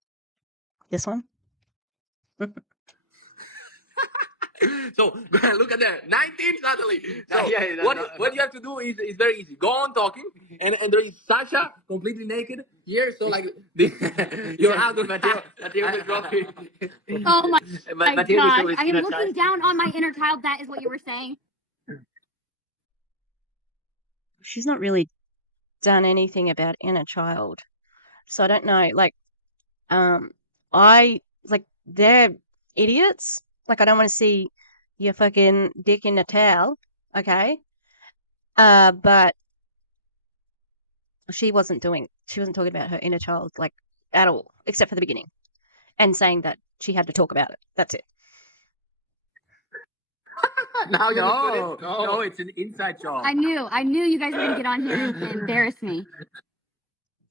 This one. So look at there, 19 suddenly. So what you have to do is very easy. Go on talking, and there is Sasha completely naked here. So like you're out of Matteo will drop it. Oh my Matteo will gosh. show his I am inner looking child. down on my inner child. That is what you were saying. She's not really done anything about inner child. So I don't know. Like, they're idiots. Like, I don't want to see your fucking dick in a towel. Okay. But she wasn't talking about her inner child, like, at all, except for the beginning, and saying that she had to talk about it. That's it. now you No, it's an inside job. I knew you guys were going to get on here and embarrass me.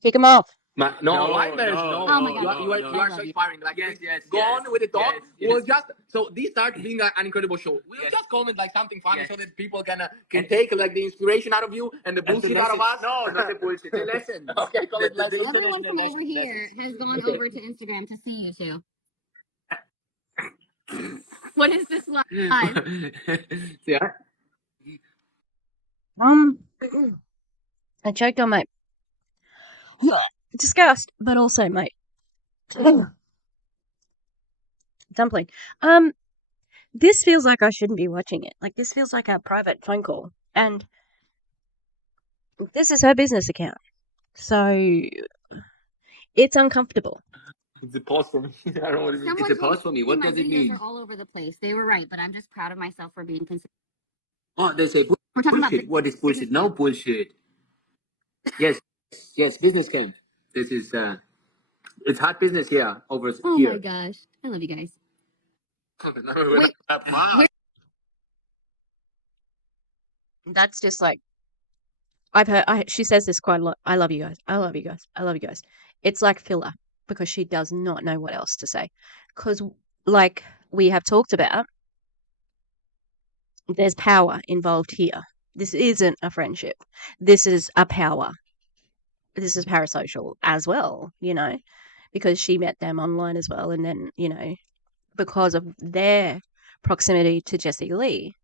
Kick him off. No, why embarrassing? no, Oh my God. You I are love so you. inspiring. Like, Yes, go on with the talk. yes. We'll just so this starts being an incredible show. We'll Yes. just comment like something funny Yes. so that people can take like the inspiration out of you and the And the bullshit out of lesson- us. No, not the bullshit. The lesson. Okay, call it lesson. Everyone from international over here lessons. has gone Okay. over to Instagram to see you two. What is this live? Yeah. I choked on my disgust, but also my dumpling. This feels like I shouldn't be watching it. Like, this feels like a private phone call, and this is her business account, so it's uncomfortable. It's a pause for me. I don't know what it means. Someone It's a told pause for me. What my does it videos mean? are all over the place. They were right, but I'm just proud of myself for being consistent. Oh, they say We're talking about bullshit. What is bullshit? business No camp. bullshit. Yes, business camp. This is it's hot business here over Oh here. my gosh. I love you guys. Wait, That's just like, I've heard. She says this quite a lot. I love you guys. I love you guys. I love you guys. It's like filler because she does not know what else to say. Because, like we have talked about, there's power involved here. This isn't a friendship. This is a power. This is parasocial as well, because she met them online as well. And then, because of their proximity to Jessie Lee,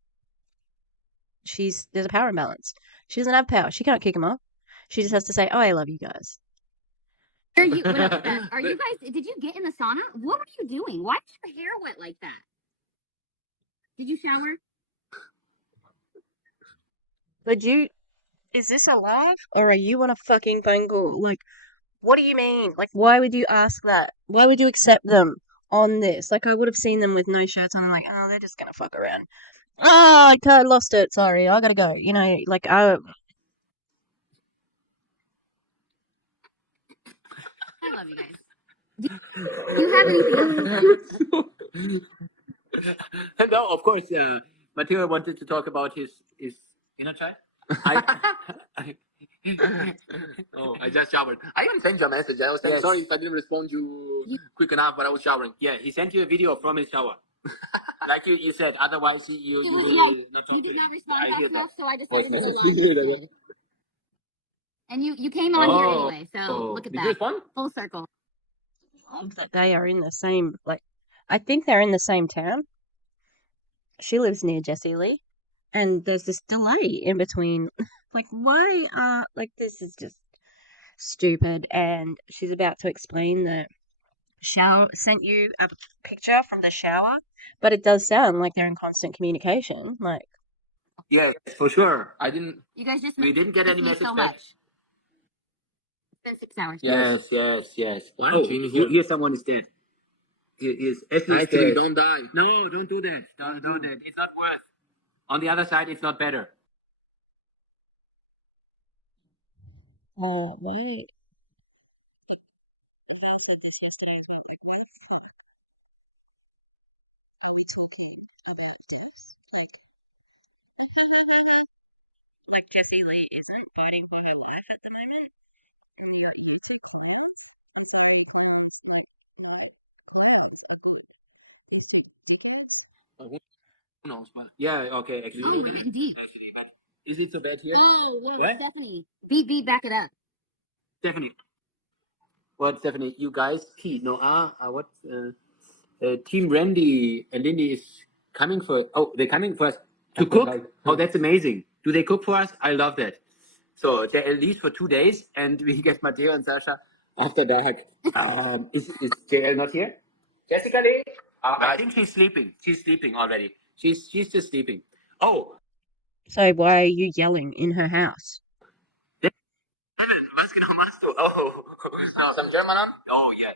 there's a power imbalance. She doesn't have power. She can't kick him off. She just has to say, "Oh, I love you guys." Are you guys, did you get in the sauna? What were you doing? Why is your hair wet like that? Did you shower? But is this alive or are you on a fucking phone call? Like, what do you mean? Like, why would you ask that? Why would you accept them on this? Like, I would have seen them with no shirts on and like, oh, they're just gonna fuck around. Oh, I lost it. Sorry, I gotta go. Like, I love you guys. Do you have anything else? No, of course. Matteo wanted to talk about his inner child. Oh, I just showered. I even sent you a message. I was saying Yes. sorry if I didn't respond you quick enough, but I was showering. Yeah, he sent you a video from his shower. Like you said, otherwise you It will was, not talk you to did him. not respond I fast hear enough, that. so I decided to go Voice live You hear that, instead. And you came on here Oh. anyway, so Oh. look at Did you that. respond? Full circle. that they are in the same. Like, I think they're in the same town. She lives near Jessie Lee, and there's this delay in between. Like, why? Like, this is just stupid. And she's about to explain that shower sent you a picture from the shower, but it does sound like they're in constant communication. Like, Yes, for sure. I didn't. You guys just We didn't get any missed me message so back. much. It's been 6 hours. Yes. Yes. Why Oh, aren't you even here? here someone is dead. Ashley is Actually, dead. don't die. No, don't do that. Don't do that. It's not worth. On the other side, it's not better. why? Look, Val said this yesterday as well. Like, why the fuck are we talking about death? Like, like Jessie Lee isn't fighting for her life at the moment, and you got you two clowns. I'm sorry, clowns. Like, no, clowns are good. These two dickheads. Who knows? But Yeah, okay. Actually, Oh, you know we're that. getting deep. Actually, but is it so bad here? Oh, whoa, What? Stephanie. Beat, back it up. Stephanie. What, Stephanie? You guys, P, no, what? Team Randy and Lindy is coming for. Oh, they're coming for us to cook. Oh, that's amazing. Do they cook for us? I love that. So JL leaves for 2 days, and we get Matteo and Sascha after dark. Is JL not here? Jessica Lee? I think she's sleeping. She's sleeping already. She's just sleeping. Oh, So why are you yelling in her house? Devin, was genau machst du? Oh, No, some German on? Oh yeah.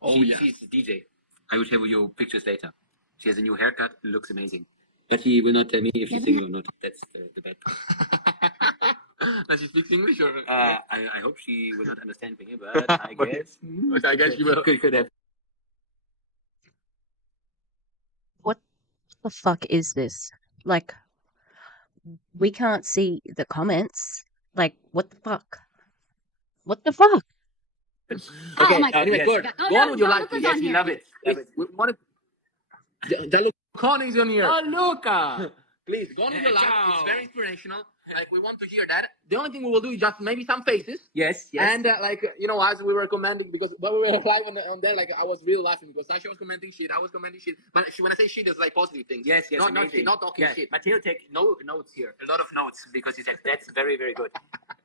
Oh, yeah. She's a DJ. I will show you pictures later. She has a new haircut. It looks amazing. But she will not tell me if she's single or not. That's the bad part. Does she speak English or? I hope she will not understand me, but I guess. But I guess she will. Could have. What the fuck is this? Like, we can't see the comments. Like, what the fuck? What the fuck? Oh my Anyway, God. Kurt, Oh, go no, on with your no, life. Luca's Yes, on we here. love it. Please, we want to. Gianluca is on here. Oh, Luca! Please, go on with your life. Ciao. It's very inspirational. Like, we want to hear that. The only thing we will do is just maybe some faces. Yes. And, as we were commenting, because when we were live on there, like, I was really laughing because Sascha was commenting shit, I was commenting shit. But when I say shit, it's like positive things. Yes, Not shit, not talking shit. Matteo take notes here, a lot of notes, because he said that's very, very good.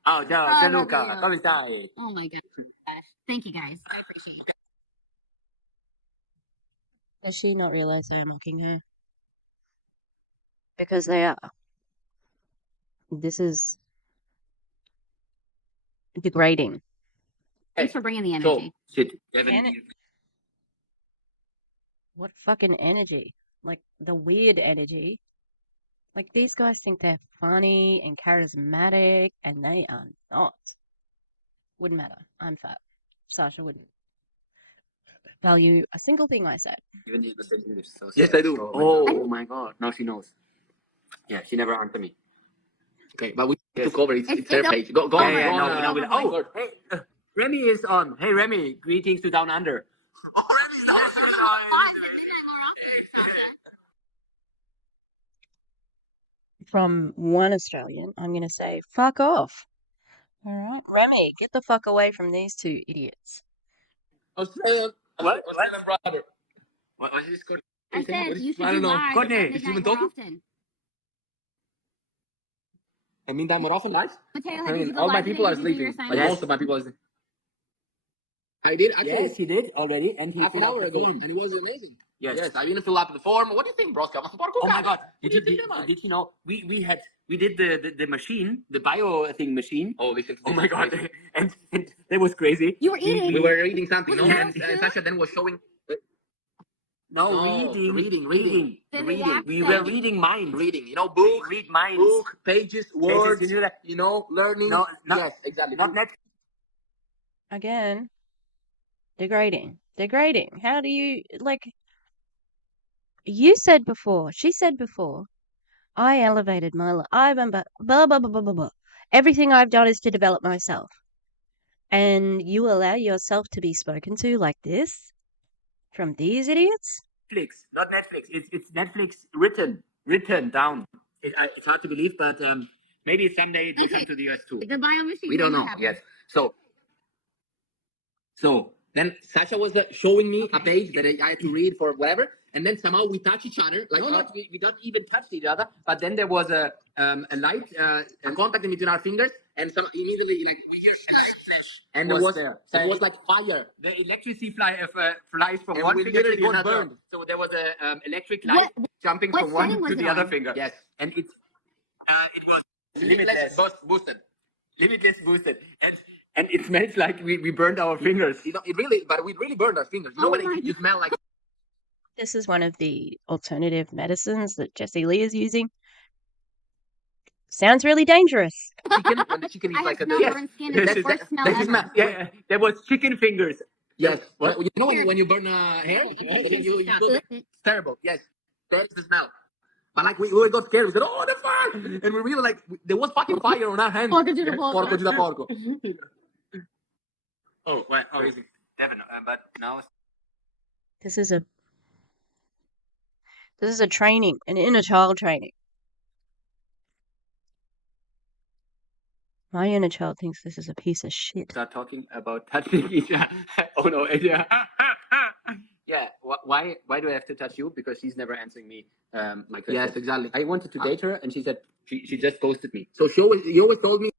Oh, ciao, Oh, Luca, Matteo. come stai? Oh my gosh. Thank you guys. I appreciate you. Okay. Does she not realize they are mocking her? Because they are. This is degrading. Thanks for bringing the So, energy. Shit, Devin. Can it- What fucking energy? Like, the weird energy. Like, these guys think they're funny and charismatic, and they are not. Wouldn't matter. I'm fat. Sascha wouldn't value a single thing I said. Even you understand English, so Yes, sad. I do. Oh my God, now she knows. Yeah, she never answered me. Okay, but we Yes. took over. It's It's their up- page. Go Oh on. my Go God, on. no, we'll- no, oh, hey, Remy is on. Hey, Remy, greetings to Down Under. Oh, Remy's Yes, down. yes, Come oh, on, it's lives at amazing. midnight more often, Hey. Sascha. From one Australian, I'm going to say, fuck off. All right? Remy, get the fuck away from these two idiots. Australian. What? Australian brother. What is this called? I said What is- you should I do don't know. live Courtney, at is midnight even more talking? often. I mean, I'm more often live. Mateo, I did you mean, go all my live people today? are Did you do your sleeping. Like assignment? most of my people are sleeping. I did actually Yes, he did already, and he half an filled out hour the ago, form. and it was amazing. Yes. Yes, I even filled up the form. What do you think, Broska? Oh my God! What do you think, am I? Did you know we did the machine, the bio thing machine? Oh, listen to Oh this. my God! and that was crazy. You were eating. We were reading something, Was no? it And food? Sascha then was showing. No, reading. The We were accent. reading minds. Reading. You know, We book, read minds. book, pages, words. You knew that? You know, learning. No, not- yes, exactly. Not net. Again, degrading. Degrading. How do you, like, you said before, she said before, I elevated my life. I remember, blah, blah, blah, blah, blah, blah. Everything I've done is to develop myself. And you allow yourself to be spoken to like this from these idiots? Netflix, not Netflix. It's Netflix written down. It's hard to believe, but maybe someday it will Okay. come to the US too. The bio machine. We then don't what know happened? yet. So then Sascha was showing me a Okay. page that I had to read for whatever, and then somehow we touch each other. Like We don't even touch each other. But then there was a light, a contact in between our fingers, and some immediately like we hear a light flash, and it was there. So it was like fire. the electricity flies from And one we finger to literally the got other. burned. So there was a electric light jumping what from one setting was to the it other on? finger. Yes, And it was limitless boosted. limitless boosted, and it smells like we burned our fingers. You know, but we really burned our fingers. You know Oh when my you smell like This is one of the alternative medicines that Jessie Lee is using. Sounds really dangerous. chicken when the chicken is I like have a no yes. burn skin. It's the worst smell that is ever. my- Yeah, there was chicken fingers. Yes. What? You know when you burn hair, Terrible. I'm and then gonna you stop. put it's terrible. Yes, that is the smell. But like we got scared. We said, "Oh, the fuck!" And we really like there was fucking fire on our hands. Porco Judah porco. Porco Judah porco. Oh, well, Crazy. Devin, but now This is a training, an inner child training. My inner child thinks this is a piece of shit. start talking about touching each other. Oh no, yeah. Yeah. Why do I have to touch you? Because she's never answering me my question. Yes, exactly. I wanted to date her, and she said she just ghosted me. So she always told me.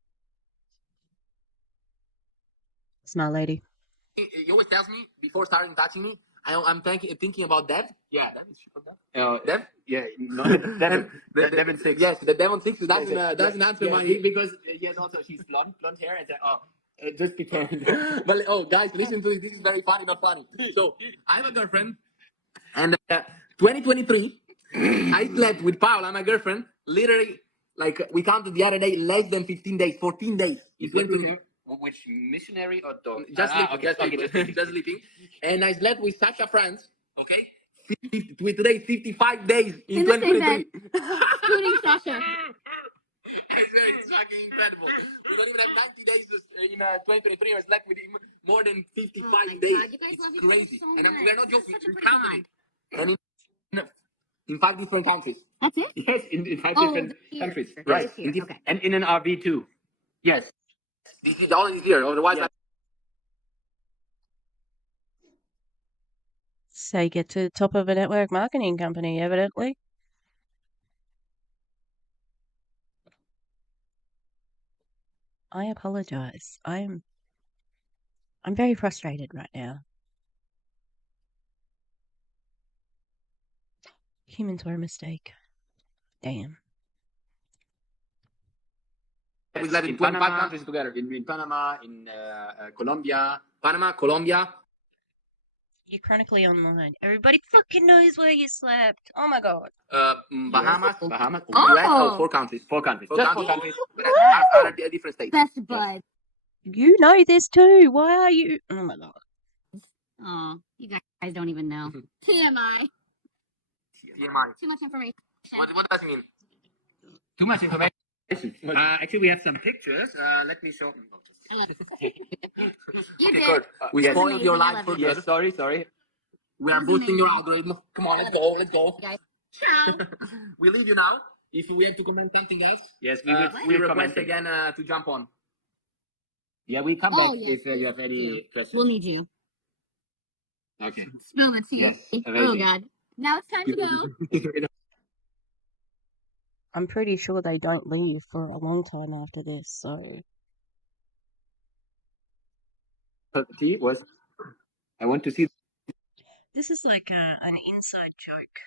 Smart lady. He always tells me before starting touching me, I'm thinking about Dev. Yeah. Dev, is she called Dev? Dev? Yeah, no, Devin. Devin 6. Yes, the Devon 6 doesn't answer my. Because he has also, she's blonde hair, and said, just pretend. But guys, listen to this. This is very funny, not funny. So I have a girlfriend, and 2023, I slept with Paula, my girlfriend, literally, like we counted the other day, less than 15 days, 14 days. You slept with her? Which missionary or dog? Just sleeping, okay. just sleeping. And I slept with Sascha France, okay? Today, 55 days in 2023. Including Sasha. I swear, it's fucking incredible. We don't even have 90 days in 2023. I slept with him more than 55 days. God, you guys it's love each crazy. other so And much. we're not joking. Such a We pretty counted it. And in 5 different countries. That's it? Yes, in 5 different countries. Right. Okay. And in an RV too. Yes. This is only this year. Otherwise, So you get to the top of a network marketing company, evidently. I apologize. I'm very frustrated right now. Humans were a mistake. Damn. we slept in 25 countries together. In Panama, in Colombia. You're chronically online. Everybody fucking knows where you slept. Oh my god. Bahamas. Oh. US, 4 countries. 4 countries. Just 4 countries. But are different states. Best bud. You know this too. Why are you? Oh my god. Oh, you guys don't even know. TMI. TMI. Too much information. What does it mean? Too much information. Actually, we have some pictures. Let me show. No, just I love you. Okay, did. Kurt, we Yes. spoiled your Amazing. I life love for you. good. Yes, sorry. We are That was boosting your amazing. algorithm. Come on, I let's love go. You guys. Ciao. We leave you now. If we have to comment something else, Yes, we will. we request again to jump on. Yeah, we come back yes, if you have any questions. We'll need you. Okay. Spill the tea. Yes, Oh amazing. God. Now it's time to go. I'm pretty sure they don't leave for a long time after this, so Tea was. I want to see. this is like an inside joke,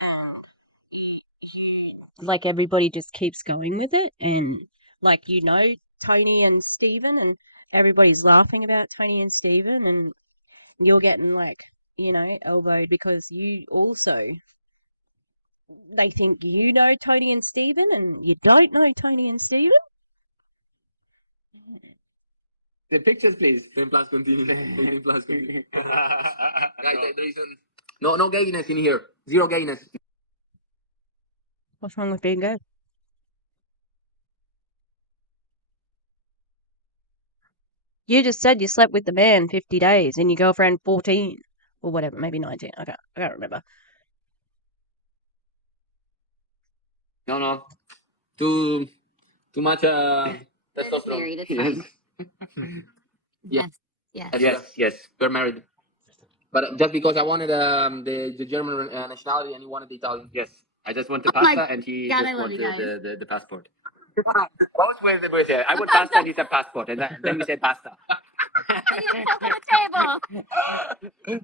and you like everybody just keeps going with it, and like Tony and Stephen, and everybody's laughing about Tony and Stephen, and you're getting like elbowed because you also they think you know Tony and Stephen, and you don't know Tony and Stephen. The pictures, please. 10 plus continue. 18 plus continue. Guys, there is no gayness in here. Zero gayness. What's wrong with being gay? You just said you slept with the man 50 days and your girlfriend 14 or whatever, maybe 19. I can't remember. No. Too much They're just testosterone. married. It's fine. Yes. We're married. But just because I wanted the German nationality and he wanted the Italian. Yes. I just want the Oh my pasta and he God, I just love wanted you guys. the passport. Both with I want pasta and he said passport, and then we said pasta. We need to talk on the table.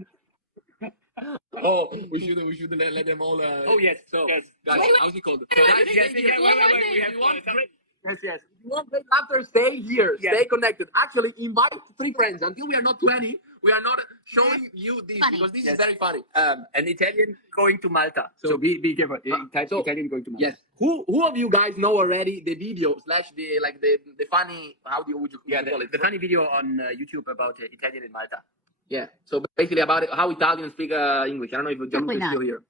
Oh, we should let them all. Oh yes. So yes. guys, Wait, how's it called? wait, Guys, wait, stay here. wait. We have You want great. Yes. You want great laughter? Stay here. Yes. Stay connected. Actually, invite 3 friends. Until we are not 20, we are not showing you this Funny. because this Yes. is very funny. An Italian going to Malta. So be careful. So- Italian going to Malta. Yes. Who of you guys know already the video / the funny? How would you call it? The funny video on YouTube about Italian in Malta. Yeah. So basically about how Italians speak English. I don't know if Gianluca is not. still here.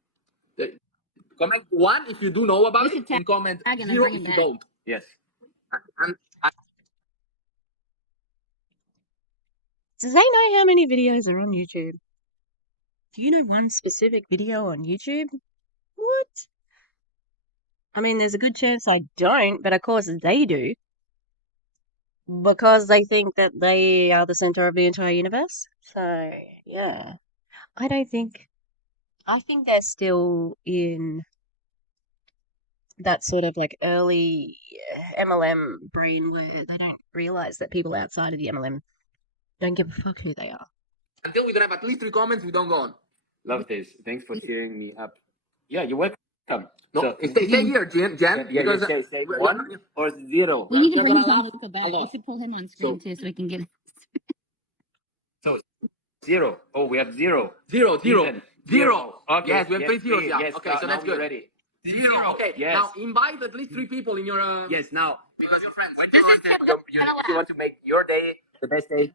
Comment 1 if you do know about We it, should and comment tag him and 0 bring if him you back. don't. Yes. And Do they know how many videos are on YouTube? Do you know one specific video on YouTube? What? I mean, there's a good chance I don't, but of course they do. Because they think that they are the center of the entire universe. So, yeah. I think they're still in that sort of like early MLM brain where they don't realize that people outside of the MLM don't give a fuck who they are. Until we don't have at least 3 comments, we don't go on. Love this. Thanks for cheering me up. Yeah, you're welcome. No, So, stay here, Jen. yeah, because say 1 or 0. We need to You're bring gonna laugh Gianluca a back. lot. We should pull him on screen too so we can get it. So 0. Oh, we have 0. 0. Even. 0. Okay. Yes, we have 3 zeros. Yeah. Yes, Okay, so now that's we're good. ready. 0. Okay. Yes. Now invite at least 3 people in your. Yes. Now, because your friends. when This you is want to, too good. if you want to make your day the best day.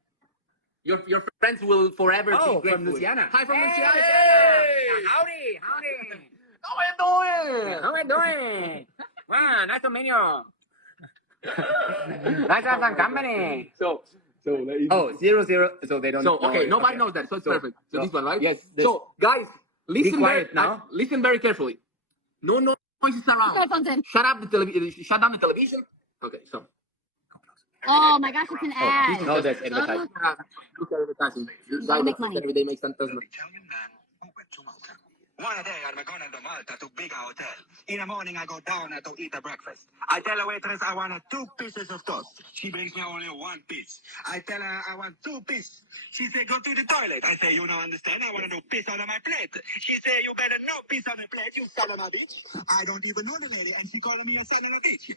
Your friends will forever be grateful. From Luciana. Hi from Luciana. Hey! Howdy. How are you doing? How are you doing? Wow, nice to meet you. Nice to have some company. So 0. So they don't. So know okay, it. nobody knows that, so it's perfect. So this one, right? Yes. So guys, listen quiet now. Listen very carefully. No noises around. Headphones in. Shut down the television. Okay, so. Oh my gosh, it's an ad. No, that's advertising. Look at advertising. This guy Make that money. every day makes $10,000. Italian man who went to Malta. One day I'm going to Malta to big hotel. In the morning I go down to eat a breakfast. I tell the waitress I want 2 pieces of toast. She brings me only 1 piece. I tell her I want 2 pieces. She say go to the toilet. I say you don't understand. I want to do piss on my plate. She say you better no piss on the plate, you son of a bitch. I don't even know the lady and she calling me a son of a bitch.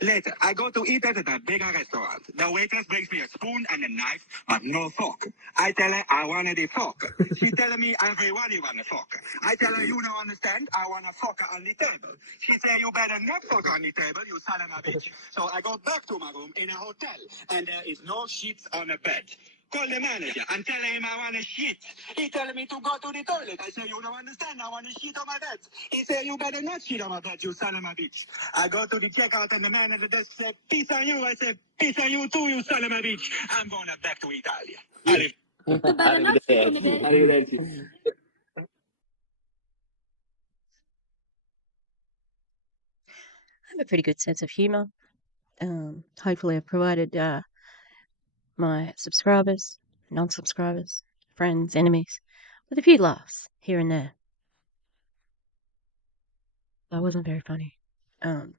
Later I go to eat at a bigger restaurant. The waitress brings me a spoon and a knife but no fork. I tell her I want the fork. She telling me everybody want a fork. I tell her you don't understand. I want a fork on the table. She say you better not fuck on the table, you son of a bitch. So I go back to my room in a hotel and there is no sheets on the bed. Call the manager and tell him I want a shit. He telling me to go to the toilet. I say, you don't understand. I want a shit on my bed. He say, you better not shit on my bed, you son of a bitch. I go to the checkout and the man at the desk say, peace on you. I say, peace on you too, you son of a bitch. I'm going back to Italy. You better not shit on the bed. Arrivederci. I have a pretty good sense of humor. Hopefully I've provided my subscribers, non-subscribers, friends, enemies, with a few laughs here and there. That wasn't very funny. And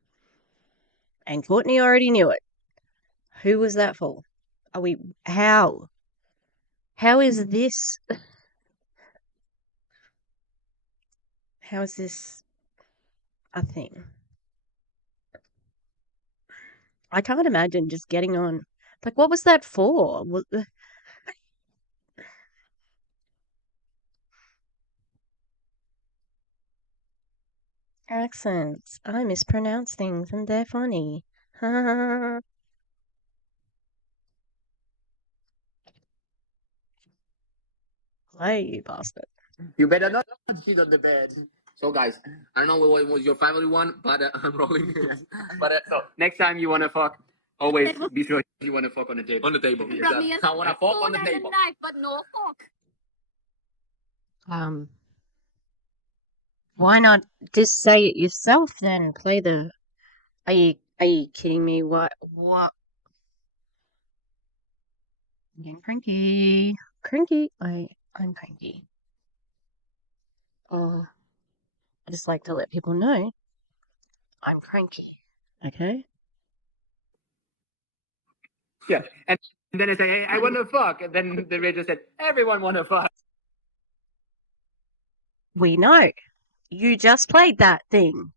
Courtney already knew it. Who was that for? How? How is this? How is this a thing? I can't imagine just getting on. Like, what was that for? Accents. I mispronounce things and they're funny. Play, you bastard. You better not sit on the bed. So guys, I don't know what was your favorite one, but I'm rolling. Yes. But So next time you want to fuck, always Table. be sure you want to fuck on the table. on the table. You brought me a I want to fuck on spoon the and table. a knife, but no fork. Why not just say it yourself then? Play the. Are you kidding me? What? I'm getting cranky. Cranky. I'm cranky. I just like to let people know I'm cranky. Okay. Yeah. And then I say, hey, I want to fuck. And then the radio said, everyone want to fuck. We know. You just played that thing.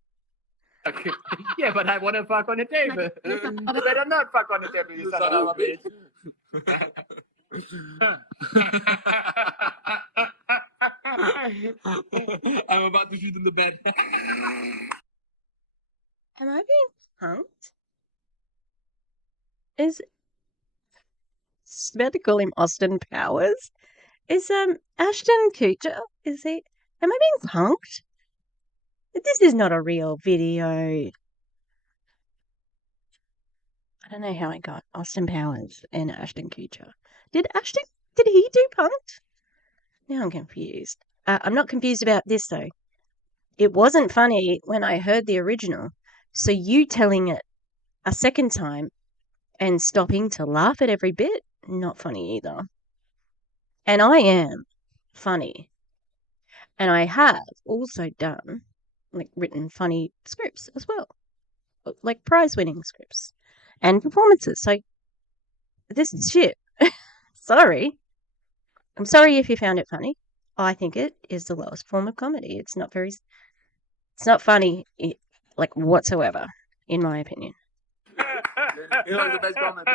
Yeah, but I want to fuck on the table. You better not fuck on the table, you son of a bitch. I'm about to shoot in the bed. Am I being punked? Is about to call him Austin Powers? Is Ashton Kutcher? Is he? Am I being punked? This is not a real video. I don't know how I got Austin Powers and Ashton Kutcher. Did he do punked? Now I'm confused. I'm not confused about this though. It wasn't funny when I heard the original. So you telling it a second time and stopping to laugh at every bit, not funny either. And I am funny. And I have also done, like, written funny scripts as well, like prize-winning scripts and performances. So this is shit. Sorry. I'm sorry if you found it funny. I think it is the lowest form of comedy. It's not funny, like, whatsoever, in my opinion. You know, the best comment.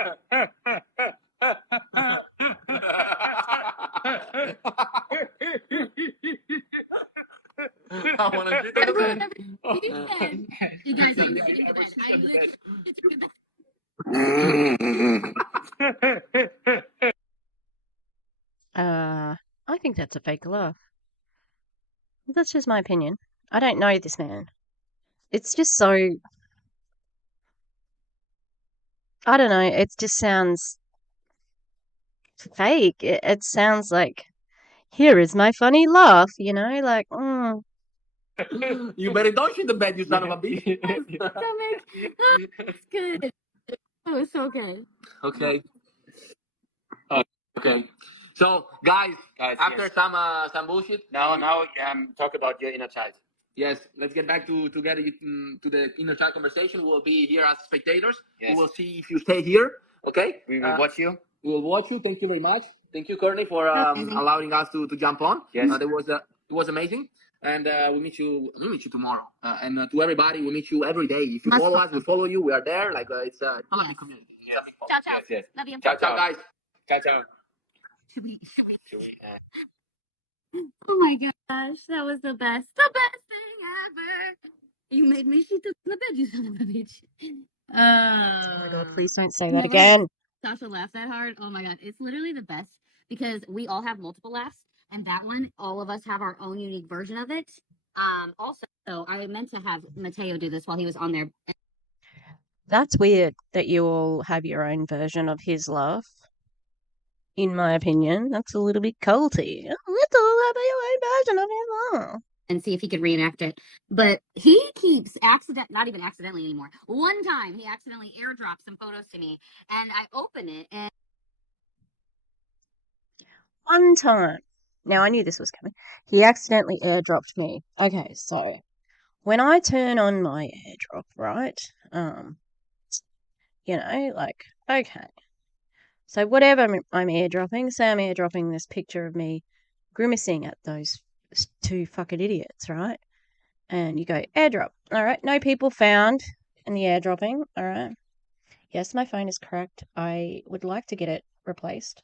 I want to shit on the bed. You guys, I'm shitting the bed. I'm literally shitting the bed. I think that's a fake laugh. That's just my opinion. I don't know this man. It's just so... I don't know. It just sounds fake. It sounds like, here is my funny laugh, you know? Like, You better don't shit the bed, you son of a bitch. Stomach. Oh, that's good. That was so good. Okay. Okay. So, guys, after yes. some bullshit. Now, talk about your inner child. Yes, let's get back to get to the inner child conversation. We'll be here as spectators. Yes. We will see if you stay here. Okay. We will watch you. We will watch you. Thank you very much. Thank you, Courtney, for allowing us to jump on. Yes. It was amazing. And we meet you tomorrow. And to everybody, we meet you every day. If you follow us, we follow you. We are there. Like it's not a big community. It's a big Ciao, ciao. Yes, yes. Love you. Ciao, ciao, guys. Ciao, ciao. Should we? Oh my gosh, that was the best thing ever. You made me shit on the bed, you son of a bitch. oh my God, please don't say that again. Sascha laughed that hard. Oh my God, it's literally the best because we all have multiple laughs, and that one, all of us have our own unique version of it. Also, I meant to have Matteo do this while he was on there. That's weird that you all have your own version of his laugh. In my opinion, that's a little bit culty. Let's all have your own version of his laugh. And see if he could reenact it. But he keeps not even accidentally anymore. One time he accidentally airdropped some photos to me, and I open it, and one time, now I knew this was coming, he accidentally airdropped me. Okay, so when I turn on my airdrop, right, you know, like, okay, so whatever I'm airdropping, say I'm airdropping this picture of me grimacing at those two fucking idiots, right? And you go, airdrop. All right, no people found in the airdropping. All right. Yes, my phone is cracked. I would like to get it replaced.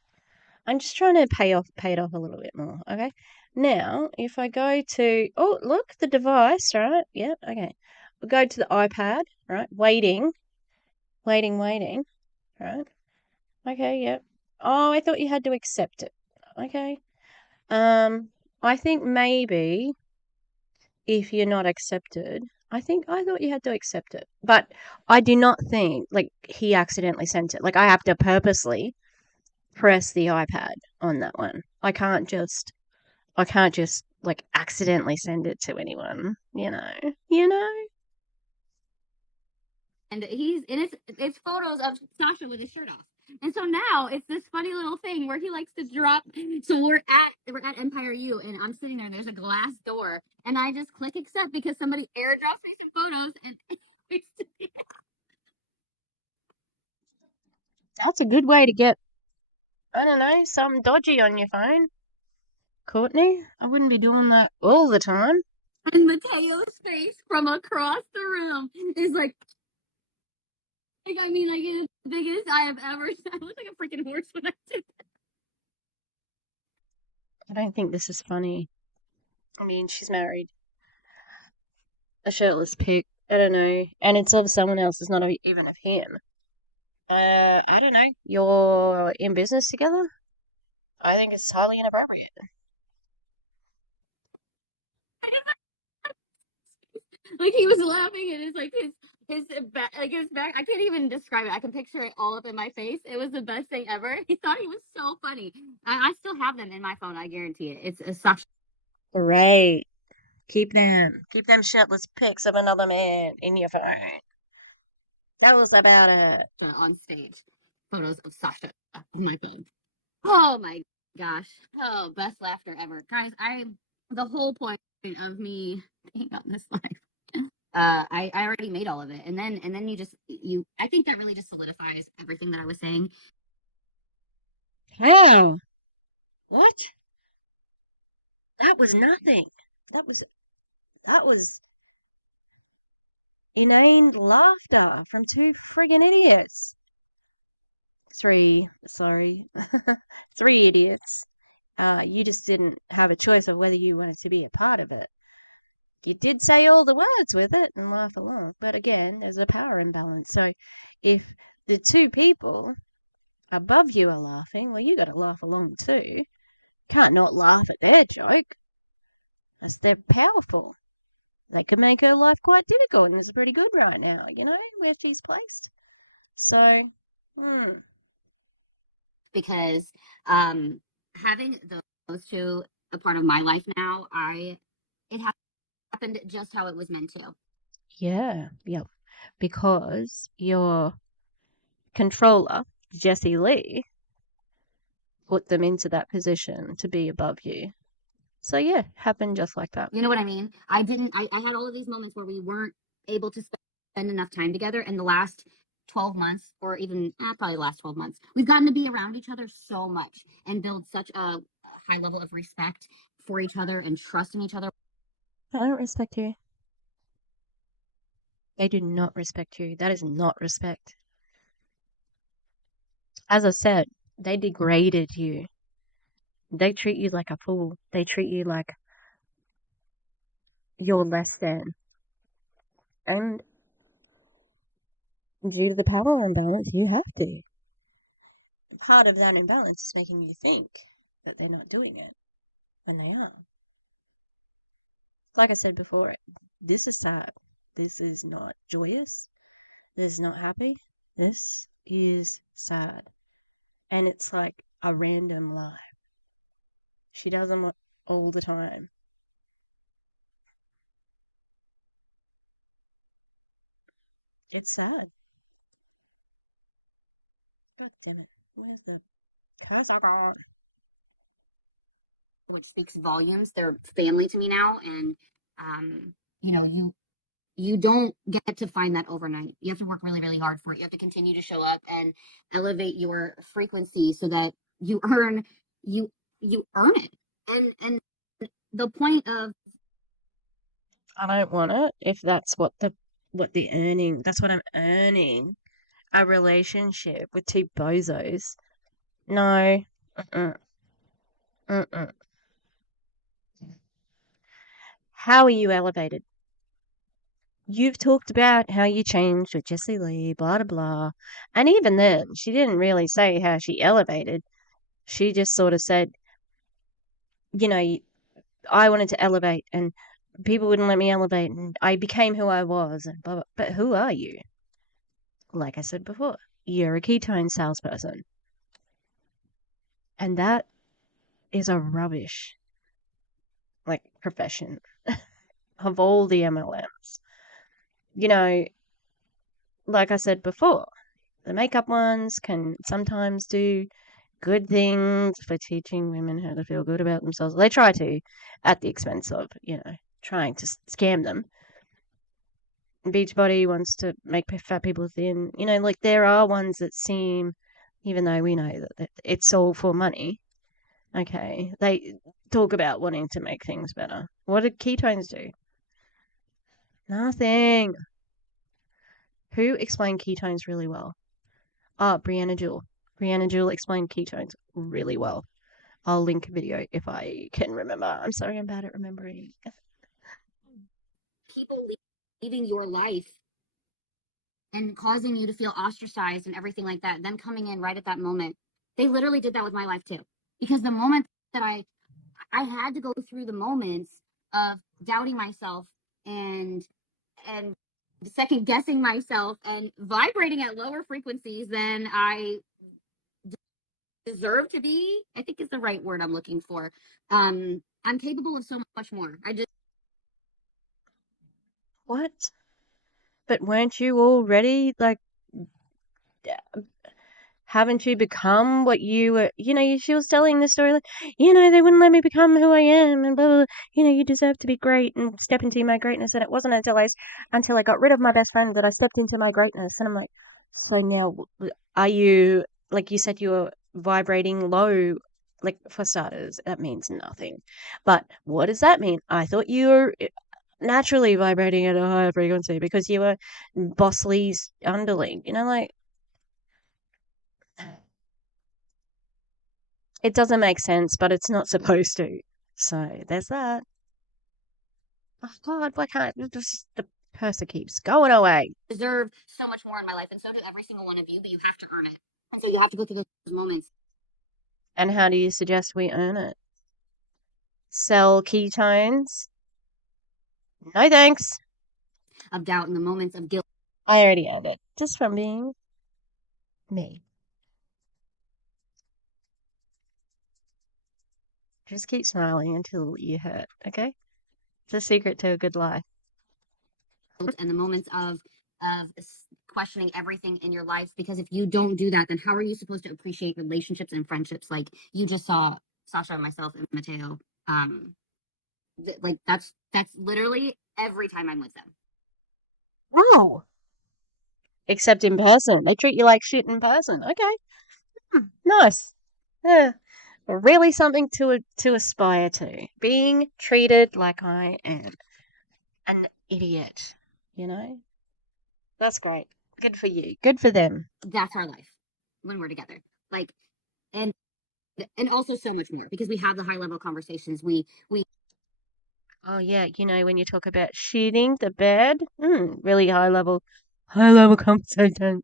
I'm just trying to pay it off a little bit more. Okay. Now, if I go to, oh, look, the device, right? Yeah, okay. We'll go to the iPad, right? Waiting. Right? Okay, yeah. Oh, I thought you had to accept it. Okay. I think maybe if you're not accepted, I thought you had to accept it. But I do not think, like, he accidentally sent it. Like, I have to purposely press the iPad on that one. I can't just like accidentally send it to anyone, you know. and it's photos of Sascha with his shirt off. And so now it's this funny little thing where he likes to drop. So we're at Empire U, and I'm sitting there, and there's a glass door, and I just click accept because somebody airdrops me some photos, and that's a good way to get, I don't know, something dodgy on your phone, Courtney. I wouldn't be doing that all the time. And Matteo's face from across the room is like I mean, like the biggest I have ever. I look like a freaking horse when I did that. I don't think this is funny. I mean, she's married. A shirtless pic. I don't know. And it's of someone else. It's not even of him. I don't know. You're in business together? I think it's highly inappropriate. Like he was laughing, and it's like his back. I can't even describe it. I can picture it all up in my face. It was the best thing ever. He thought he was so funny. I still have them in my phone. I guarantee it. It's a Sascha. Great. Keep them shirtless pics of another man in your phone. Tell us about it. On stage, photos of Sascha on my phone. Oh my gosh! Oh, best laughter ever, guys! the whole point of me being on this live. I already made all of it, and then you I think that really just solidifies everything that I was saying. How? What? That was nothing. That was inane laughter from two friggin' idiots. Three idiots. You just didn't have a choice of whether you wanted to be a part of it. You did say all the words with it and laugh along, but again, there's a power imbalance. So if the two people above you are laughing, well, you got to laugh along too. Can't not laugh at their joke. As they're powerful. They could make her life quite difficult, and it's pretty good right now, where she's placed. So, because having those two a part of my life now, it happened just how it was meant to. Yeah, because your controller, Jessie Lee, put them into that position to be above you. So yeah, happened just like that. You know what I mean? I had all of these moments where we weren't able to spend enough time together in the last 12 months, or even probably the last 12 months. We've gotten to be around each other so much and build such a high level of respect for each other and trust in each other. I don't respect you. They do not respect you. That is not respect. As I said, they degraded you. They treat you like a fool. They treat you like you're less than. And due to the power imbalance, you have to. Part of that imbalance is making you think that they're not doing it when they are. Like I said before, this is sad. This is not joyous. This is not happy. This is sad. And it's like a random lie. She does them all the time. It's sad. God damn it. Where's the cursor gone? Which speaks volumes. They're family to me now, and you don't get to find that overnight. You have to work really, really hard for it. You have to continue to show up and elevate your frequency so that you earn it. And the point of, I don't want it if that's what the earning. That's what I'm earning. A relationship with two bozos. No. Mm-mm. Mm-mm. How are you elevated? You've talked about how you changed with Jessie Lee, blah, blah, blah. And even then, she didn't really say how she elevated. She just sort of said, I wanted to elevate and people wouldn't let me elevate and I became who I was and blah, blah. But who are you? Like I said before, you're a ketone salesperson. And that is a rubbish, profession of all the MLMs. Like I said before, the makeup ones can sometimes do good things for teaching women how to feel good about themselves. They try to, at the expense of, trying to scam them. Beachbody wants to make fat people thin. There are ones that seem, even though we know that it's all for money, okay, they talk about wanting to make things better. What do ketones do? Nothing. Who explained ketones really well? Brianna Jewell. Brianna Jewell explained ketones really well. I'll link a video if I can remember. I'm sorry, I'm bad at remembering. People leaving your life and causing you to feel ostracized and everything like that, them coming in right at that moment. They literally did that with my life too. Because the moment that I had to go through the moments of doubting myself and second guessing myself and vibrating at lower frequencies than I deserve to be, I think is the right word I'm looking for. I'm capable of so much more. What? But weren't you already, haven't you become what you were, she was telling the story, like, they wouldn't let me become who I am and blah, blah, blah. You deserve to be great and step into my greatness. And it wasn't until I got rid of my best friend that I stepped into my greatness. And I'm like, so now are you, like you said, you were vibrating low? Like, for starters, that means nothing. But what does that mean? I thought you were naturally vibrating at a higher frequency because you were Boss Lee's underling. Like, it doesn't make sense, but it's not supposed to. So there's that. Oh God, why can't the cursor keeps going away? Deserve so much more in my life, and so do every single one of you, but you have to earn it. And so you have to go through those moments. And how do you suggest we earn it? Sell ketones? No thanks. Of doubt and the moments of guilt. I already earned it just from being me. Just keep smiling until you hurt, okay? It's a secret to a good life. And the moments of questioning everything in your life, because if you don't do that, then how are you supposed to appreciate relationships and friendships? Like you just saw Sascha and myself and Matteo. Like that's literally every time I'm with them. Oh, except in person. They treat you like shit in person. Okay. Nice. Yeah. Really something to aspire to. Being treated like I am an idiot, That's great. Good for you. Good for them. That's our life when we're together. Like, and also so much more because we have the high level conversations. Oh yeah, when you talk about shitting the bed, really high level conversation.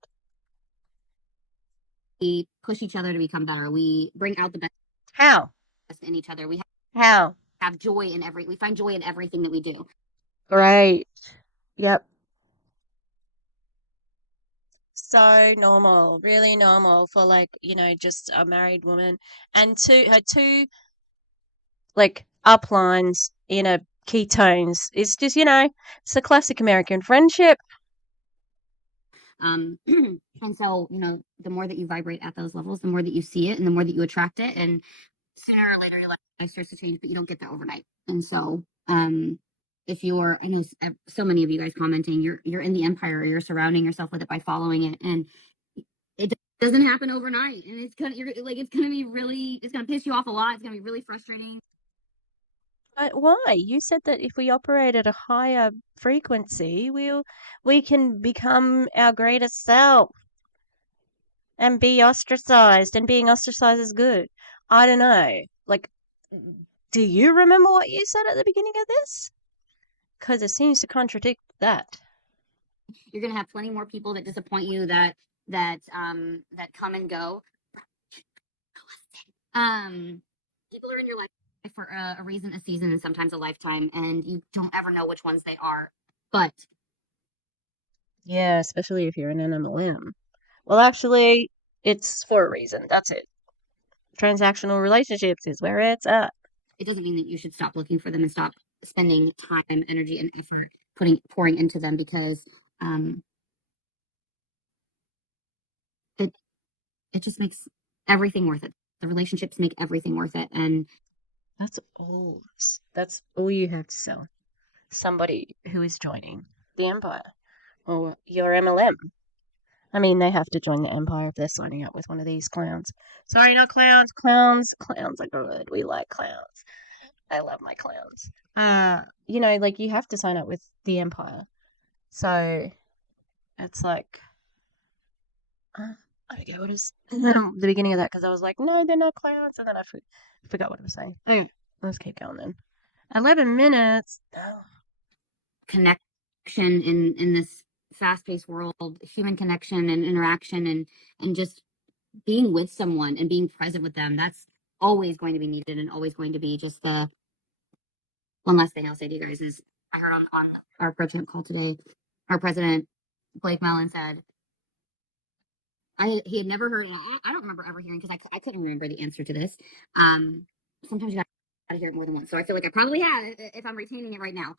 We push each other to become better. We bring out the best. How? In each other. We How? Have joy in we find joy in everything that we do. Great. Yep. So normal, really normal for just a married woman and her two like uplines in a ketones. It's just, it's a classic American friendship. And so, the more that you vibrate at those levels, the more that you see it and the more that you attract it. And sooner or later, your life starts to change, but you don't get there overnight. And so, if I know so many of you guys commenting, you're in the empire, or you're surrounding yourself with it by following it. And it doesn't happen overnight. And it's going to piss you off a lot. It's going to be really frustrating. But why? You said that if we operate at a higher frequency, we can become our greatest self and be ostracized, and being ostracized is good. I don't know. Like, do you remember what you said at the beginning of this? Because it seems to contradict that. You're going to have plenty more people that disappoint you, that come and go. People are in your life for a reason, a season, and sometimes a lifetime, and you don't ever know which ones they are. But yeah, especially if you're an MLM. Well, actually, it's for a reason. That's it. Transactional relationships is where it's at. It doesn't mean that you should stop looking for them and stop spending time, energy, and effort pouring into them, because it just makes everything worth it. The relationships make everything worth it. And that's all you have to sell. Somebody who is joining the empire or your MLM. I mean, they have to join the empire if they're signing up with one of these clowns. Sorry, not clowns. Clowns are good. We like clowns. I love my clowns. You have to sign up with the empire. So it's like, I forget what it was the beginning of that, because I was like, no, they're not clowns, and then I forgot what I was saying. Okay, let's keep going then. 11 minutes. Oh. Connection in this fast-paced world, human connection and interaction, and just being with someone and being present with them, that's always going to be needed, and always going to be just the one last thing I'll say to you guys is, I heard on our ProChamp call today, our president, Blake Mellon, said, he had never heard, and I don't remember ever hearing, because I couldn't remember the answer to this. Sometimes you got to hear it more than once. So I feel like I probably have, if I'm retaining it right now.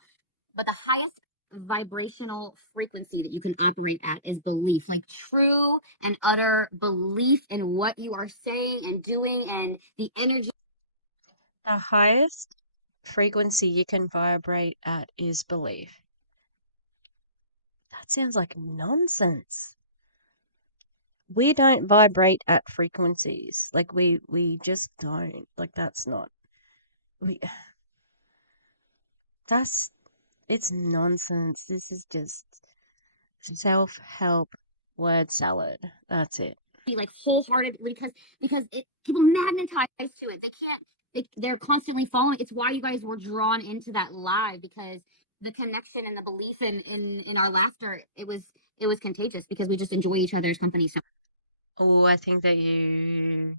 But the highest vibrational frequency that you can operate at is belief, like true and utter belief in what you are saying and doing and the energy. The highest frequency you can vibrate at is belief. That sounds like nonsense. We don't vibrate at frequencies. Like we just don't. Like that's not we that's it's nonsense. This is just self-help word salad. That's it. Like wholeheartedly because people magnetize to it. They're constantly following. It's why you guys were drawn into that live, because the connection and the belief in our laughter, it was contagious because we just enjoy each other's company so. Oh, I think that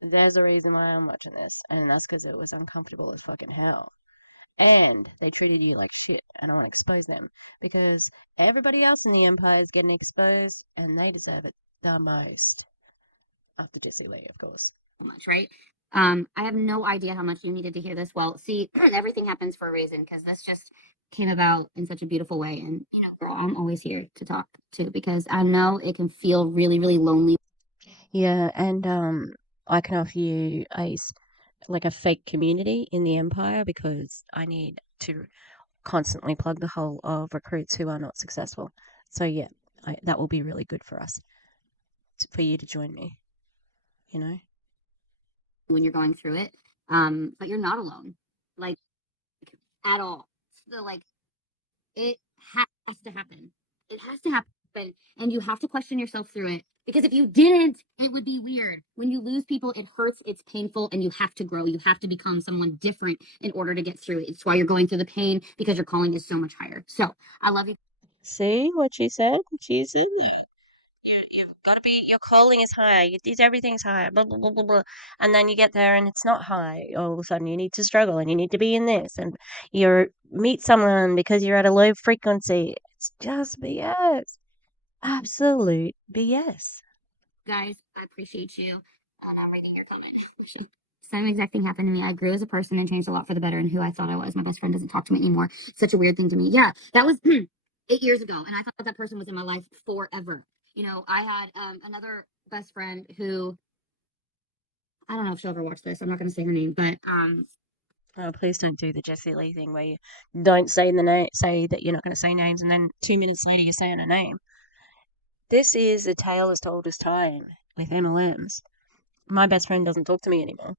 there's a reason why I'm watching this, and that's because it was uncomfortable as fucking hell. And they treated you like shit, and I want to expose them because everybody else in the empire is getting exposed, and they deserve it the most. After Jesse Lee, of course. Much, right? I have no idea how much you needed to hear this. Well, see, everything happens for a reason, because this just came about in such a beautiful way. And, you know, girl, I'm always here to talk too, because I know it can feel really, really lonely. Yeah, and I can offer you like a fake community in the empire because I need to constantly plug the hole of recruits who are not successful. So yeah, that will be really good for us, for you to join me, you know? When you're going through it. But you're not alone, like, at all. So, like, it has to happen. It has to happen. And you have to question yourself through it. Because if you didn't, it would be weird. When you lose people, it hurts, it's painful, and you have to grow. You have to become someone different in order to get through it. It's why you're going through the pain, because your calling is so much higher. So I love you. See what she said? She said that. You've got to be, your calling is high. Everything's high, blah, blah, blah, blah, blah. And then you get there and it's not high. All of a sudden you need to struggle and you need to be in this and you meet someone because you're at a low frequency. It's just BS. Absolute BS. Guys, I appreciate you. And I'm reading your comment now, Michelle. Same exact thing happened to me. I grew as a person and changed a lot for the better in who I thought I was. My best friend doesn't talk to me anymore. It's such a weird thing to me. Yeah, that was 8 years ago. And I thought that person was in my life forever. You know, I had another best friend who, I don't know if she'll ever watch this. I'm not going to say her name, but oh, please don't do the Jessie Lee thing where you don't say the name, say that you're not going to say names, and then 2 minutes later you're saying a name. This is a tale as told as time with MLMs. My best friend doesn't talk to me anymore.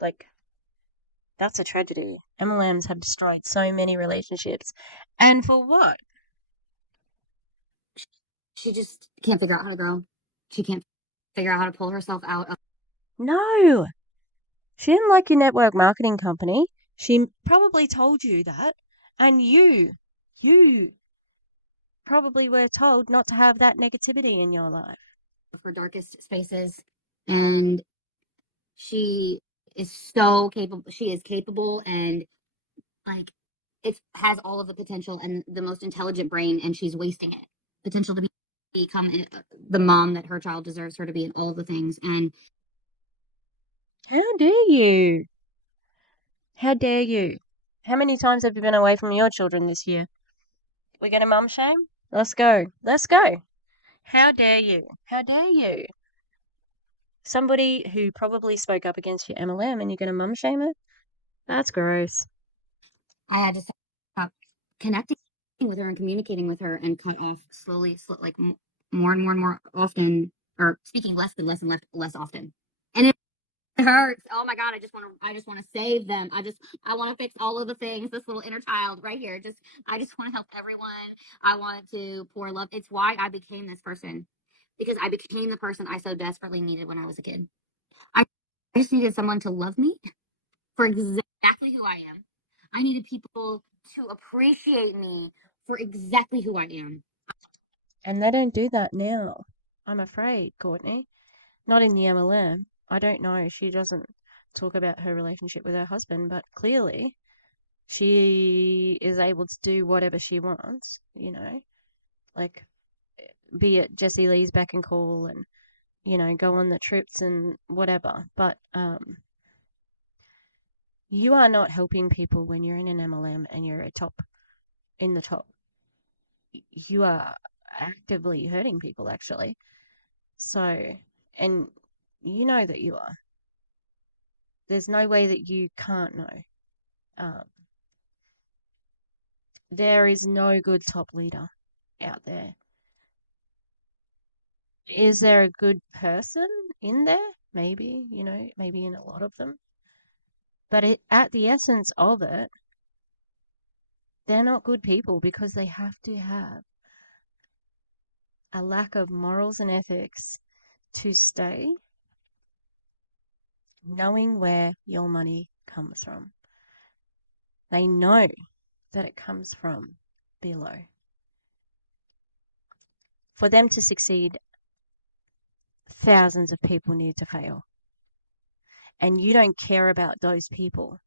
Like, that's a tragedy. MLMs have destroyed so many relationships. And for what? she just can't figure out how to grow. She can't figure out how to pull herself out of. No. She didn't like your network marketing company. She probably told you that. And you probably were told not to have that negativity in your life. Her darkest spaces. And she is so capable. She is capable, and like, it has all of the potential and the most intelligent brain, and she's wasting it. Potential to become the mom that her child deserves her to be, and all of the things. And How dare you? How dare you? How many times have you been away from your children this year? We're going to mum shame? Let's go. Let's go. How dare you? How dare you? Somebody who probably spoke up against your MLM and you're going to mum shame it? That's gross. I had to stop connecting with her and communicating with her, and cut off slowly, like more and more often, or speaking less and less often. And it hurts. Oh my God, I just want to save them. I want to fix all of the things. This little inner child right here. I just want to help everyone. I want to pour love. It's why I became this person, because I became the person I so desperately needed when I was a kid. I just needed someone to love me for exactly who I am. I needed people to appreciate me for exactly who I am. And they don't do that now. I'm afraid, Courtney. Not in the MLM. I don't know. She doesn't talk about her relationship with her husband, but clearly she is able to do whatever she wants, you know, like be it Jessie Lee's beck and call and, you know, go on the trips and whatever. But you are not helping people when you're in an MLM and you're a top in the top, you are actively hurting people, actually. So, and you know that you are. There's no way that you can't know. There is no good top leader out there. Is there a good person in there? Maybe, maybe in a lot of them. But at the essence of it, they're not good people because they have to have a lack of morals and ethics to stay, knowing where your money comes from. They know that it comes from below. For them to succeed, thousands of people need to fail. And you don't care about those people.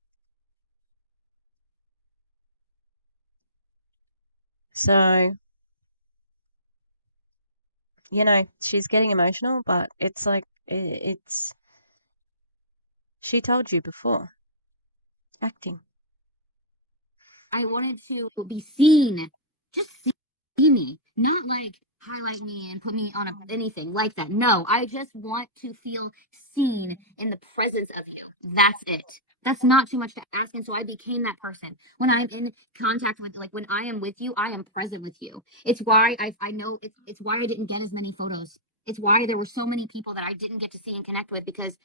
So, she's getting emotional, but it's like, she told you before. Acting. I wanted to be seen. Just see me, not like highlight me and put me on anything like that. No, I just want to feel seen in the presence of you. That's it. That's not too much to ask. And so I became that person. When I'm in contact with, like, when I am with you, I am present with you. It's why I know it's why I didn't get as many photos. It's why there were so many people that I didn't get to see and connect with, because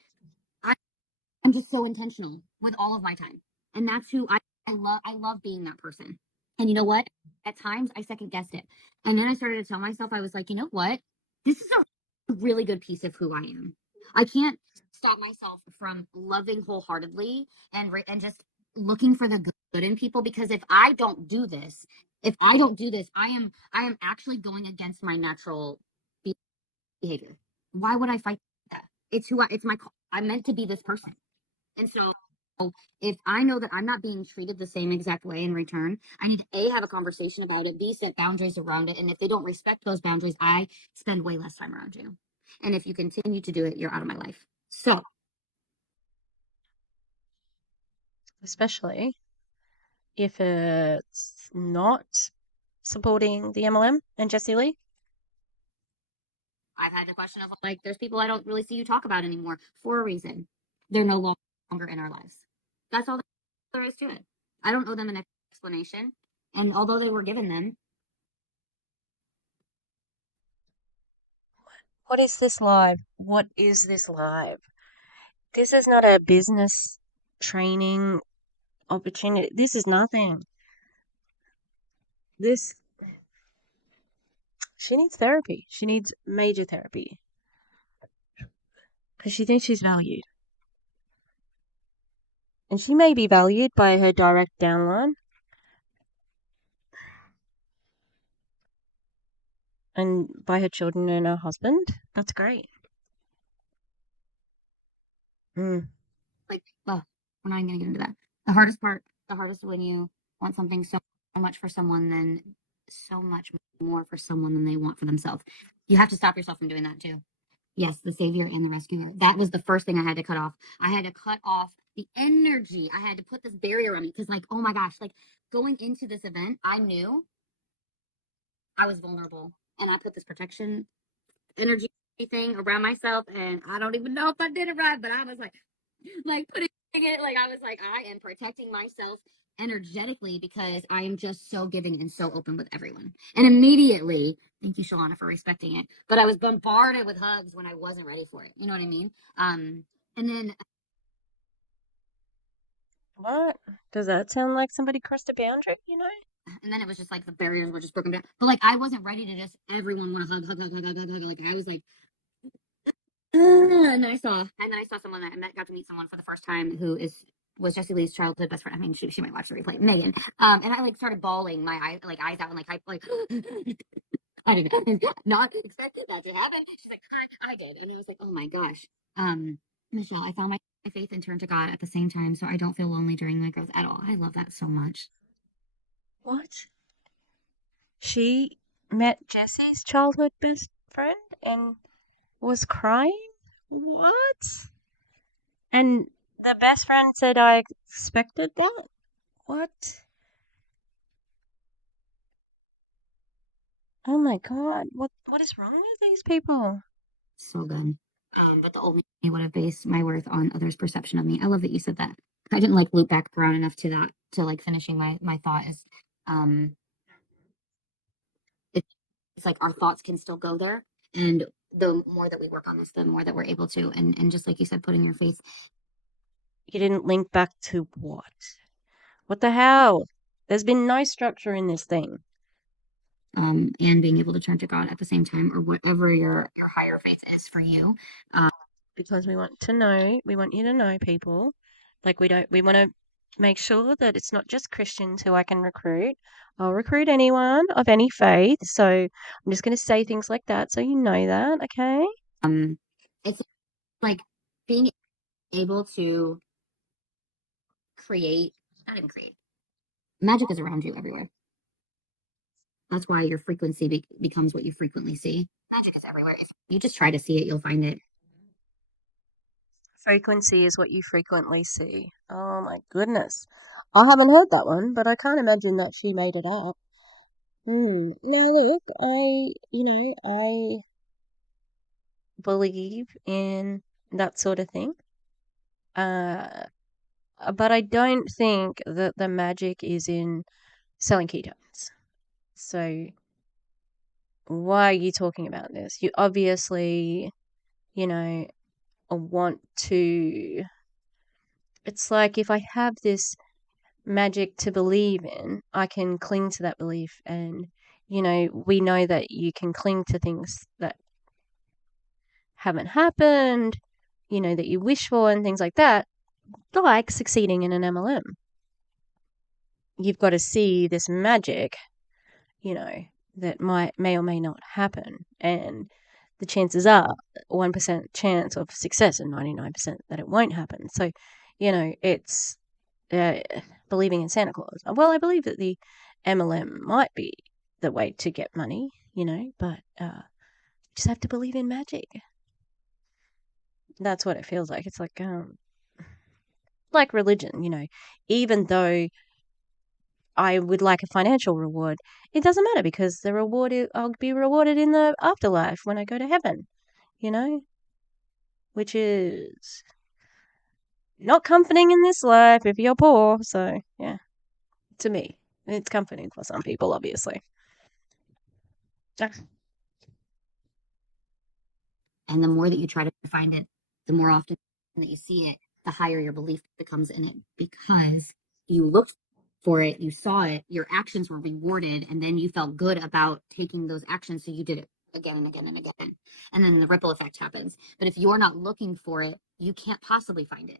I'm just so intentional with all of my time. And that's who I love. I love being that person. And you know what? At times I second guessed it. And then I started to tell myself, I was like, you know what? This is a really good piece of who I am. I can't stop myself from loving wholeheartedly and just looking for the good in people, because if I don't do this, I am actually going against my natural behavior. Why would I fight that? I'm meant to be this person. And so if I know that I'm not being treated the same exact way in return, I need to A, have a conversation about it, B, set boundaries around it. And if they don't respect those boundaries, I spend way less time around you. And if you continue to do it, you're out of my life. So, especially if it's not supporting the MLM and Jesse Lee. I've had the question of, like, there's people I don't really see you talk about anymore for a reason. They're no longer in our lives. That's all there is to it. I don't owe them an explanation. And although they were given them. What is this live? What is this live? This is not a business training opportunity. This is nothing. She needs therapy. She needs major therapy. Because she thinks she's valued. And she may be valued by her direct downline. And by her children and her husband. That's great. Like, well, we're not even going to get into that. The hardest when you want something so much for someone, then so much more for someone than they want for themselves. You have to stop yourself from doing that too. Yes, the savior and the rescuer. That was the first thing I had to cut off. I had to cut off the energy. I had to put this barrier on me because, like, oh my gosh, like, going into this event, I knew I was vulnerable, and I put this protection energy thing around myself, and I don't even know if I did it right, but I was like putting it, like, I was like, I am protecting myself energetically because I am just so giving and so open with everyone. And immediately, thank you, Shalana, for respecting it, but I was bombarded with hugs when I wasn't ready for it. You know what I mean? And then, What? Does that sound like somebody crossed a boundary, and then it was just like the barriers were just broken down. But, like, I wasn't ready to just everyone want to hug. Like, I was like, and then I saw someone that I met, got to meet someone for the first time who was Jesse Lee's childhood best friend. I mean, she might watch the replay, Megan. And I, like, started bawling my eyes out, and, like, I did not expect that to happen. She's like, hi, I did. And I was like, oh my gosh. Michelle, I found my faith and turned to God at the same time, so I don't feel lonely during my growth at all. I love that so much. What? She met Jesse's childhood best friend and was crying? What? And the best friend said, I expected that? What? Oh my God, what is wrong with these people? So good. But the old me would have based my worth on others' perception of me. I love that you said that. I didn't like loop back around enough to that, to like finishing my thought is, it's like our thoughts can still go there. And the more that we work on this, the more that we're able to, and just like you said, putting your faith. You didn't link back to what? What the hell? There's been no structure in this thing. And being able to turn to God at the same time, or whatever your higher faith is for you. Because we want you to know, people. Like we want to make sure that it's not just Christians who I can recruit. I'll recruit anyone of any faith. So I'm just going to say things like that so you know that, okay? It's like being able to create, not even create. Magic is around you everywhere. That's why your frequency becomes what you frequently see. Magic is everywhere. If you just try to see it, you'll find it. Frequency is what you frequently see. Oh my goodness. I haven't heard that one, but I can't imagine that she made it up. Now look, I believe in that sort of thing. But I don't think that the magic is in selling ketones. So why are you talking about this? You obviously, want to. It's like if I have this magic to believe in, I can cling to that belief. And, we know that you can cling to things that haven't happened, that you wish for and things like that, like succeeding in an MLM. You've got to see this magic, that may or may not happen. And the chances are 1% chance of success and 99% that it won't happen. So, it's believing in Santa Claus. Well, I believe that the MLM might be the way to get money, but just have to believe in magic. That's what it feels like. It's like religion, even though I would like a financial reward, it doesn't matter because I'll be rewarded in the afterlife when I go to heaven, which is not comforting in this life if you're poor. So, yeah, to me, it's comforting for some people, obviously. And the more that you try to find it, the more often that you see it, the higher your belief becomes in it, because you looked for it, you saw it, your actions were rewarded, and then you felt good about taking those actions. So you did it again and again and again. And then the ripple effect happens. But if you're not looking for it, you can't possibly find it.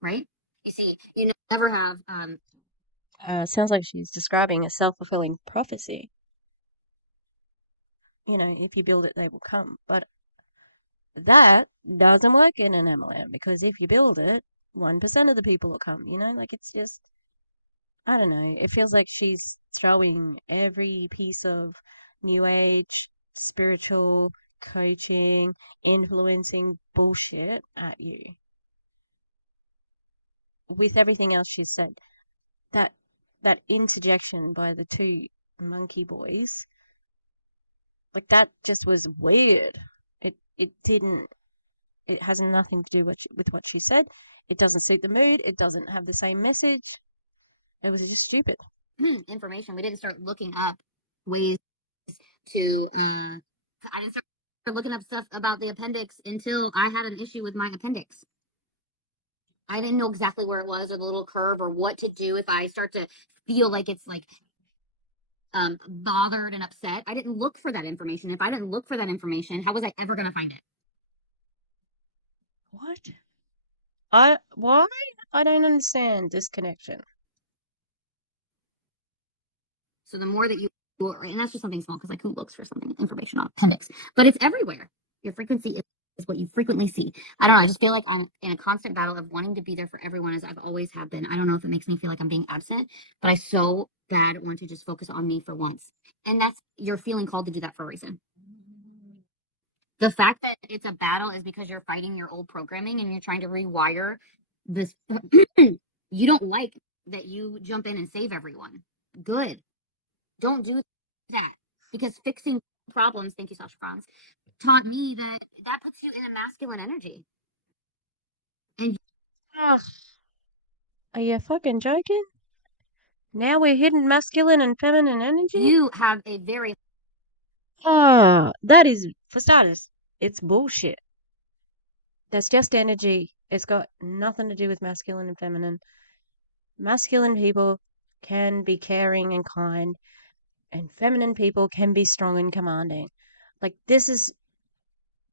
Right? You see, you never have. Sounds like she's describing a self-fulfilling prophecy. If you build it, they will come. But that doesn't work in an MLM, because if you build it, 1% of the people will come, like it's just, I don't know. It feels like she's throwing every piece of new age, spiritual, coaching, influencing bullshit at you. With everything else she's said, that interjection by the two monkey boys, like that just was weird. It has nothing to do with what she said. It doesn't suit the mood. It doesn't have the same message. It was just stupid. Information. We didn't start looking up ways to, I didn't start looking up stuff about the appendix until I had an issue with my appendix. I didn't know exactly where it was, or the little curve, or what to do if I start to feel like it's like bothered and upset. I didn't look for that information. If I didn't look for that information, how was I ever going to find it? What? Why? I don't understand this connection. So the more that you, and that's just something small, because like who looks for something, information on appendix? But it's everywhere. Your frequency is what you frequently see. I don't know. I just feel like I'm in a constant battle of wanting to be there for everyone, as I've always have been. I don't know if it makes me feel like I'm being absent, but I so bad want to just focus on me for once. And you're feeling called to do that for a reason. The fact that it's a battle is because you're fighting your old programming and you're trying to rewire this. You don't like that you jump in and save everyone. Good. Don't do that. because fixing problems, thank you, Sasha Franz, taught me that puts you in a masculine energy. And Oh, are you fucking joking? Now we're hitting masculine and feminine energy? you have a very That is, for starters, it's bullshit. That's just energy. It's got nothing to do with masculine and feminine. Masculine people can be caring and kind, and feminine people can be strong and commanding. Like, this is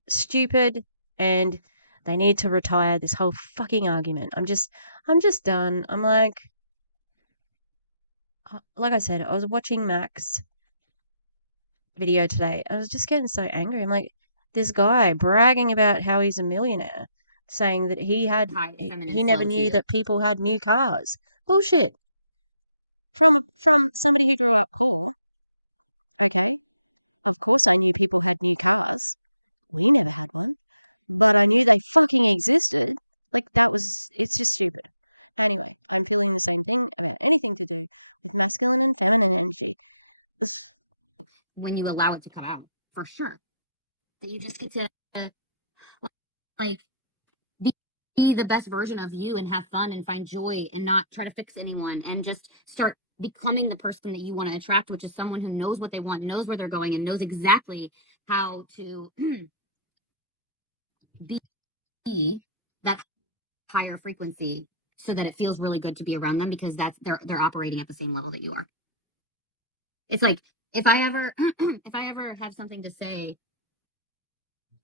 stupid, and they need to retire this whole fucking argument. I'm just done. I'm like I said, I was watching Mac's video today. I was just getting so angry. I'm like, this guy bragging about how he's a millionaire, saying that he never knew that people had new cars. Bullshit. From somebody who grew up poor. Okay, of course I knew people had new cars. We never had one, but I knew they fucking existed. Like, it's just stupid. Anyway, I'm feeling the same thing about anything to do with masculine and feminine energy. When you allow it to come out, for sure, that you just get to like be the best version of you and have fun and find joy and not try to fix anyone and just start becoming the person that you want to attract, which is someone who knows what they want, knows where they're going, and knows exactly how to be that higher frequency so that it feels really good to be around them, because they're operating at the same level that you are. It's like, if I ever have something to say,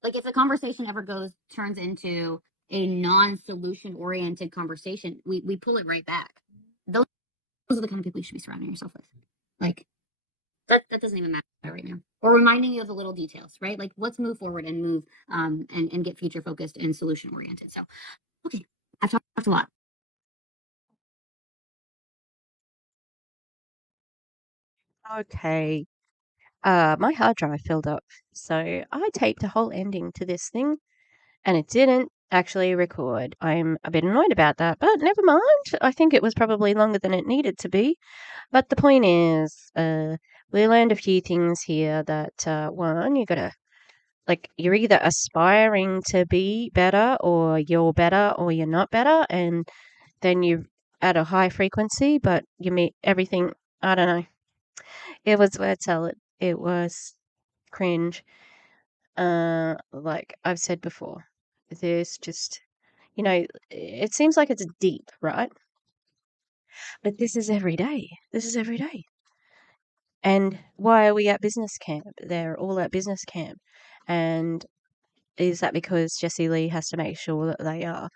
like if the conversation ever turns into a non-solution oriented conversation, we pull it right back. Those are the kind of people you should be surrounding yourself with. Like, that doesn't even matter right now. Or reminding you of the little details, right? Like, let's move forward and move and get future focused and solution oriented. So, okay, I've talked a lot. Okay. My hard drive filled up, so I taped a whole ending to this thing, and it didn't actually record. I'm a bit annoyed about that, but never mind. I think it was probably longer than it needed to be. But the point is, we learned a few things here that, one, you're either aspiring to be better, or you're not better, and then you're at a high frequency, but you meet everything. I don't know. It was word salad. It was cringe. Like I've said before, there's just, it seems like it's deep, right? But this is every day. This is every day. And why are we at business camp? They're all at business camp. And is that because Jessie Lee has to make sure that they are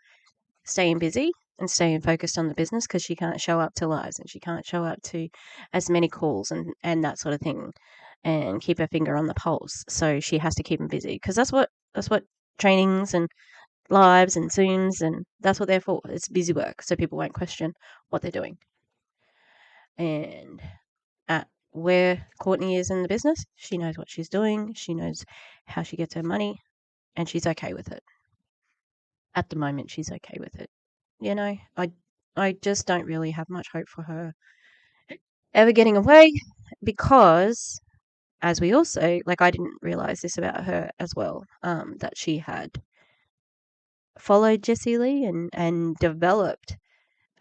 staying busy and staying focused on the business, because she can't show up to lives and she can't show up to as many calls and that sort of thing, and keep her finger on the pulse. So she has to keep them busy, because that's what trainings and lives and Zooms, and that's what they're for. It's busy work, so people won't question what they're doing. And at where Courtney is in the business, she knows what she's doing. She knows how she gets her money, and she's okay with it. At the moment, she's okay with it. I just don't really have much hope for her ever getting away, because, as we also, I didn't realize this about her as well, that she had followed Jessie Lee and developed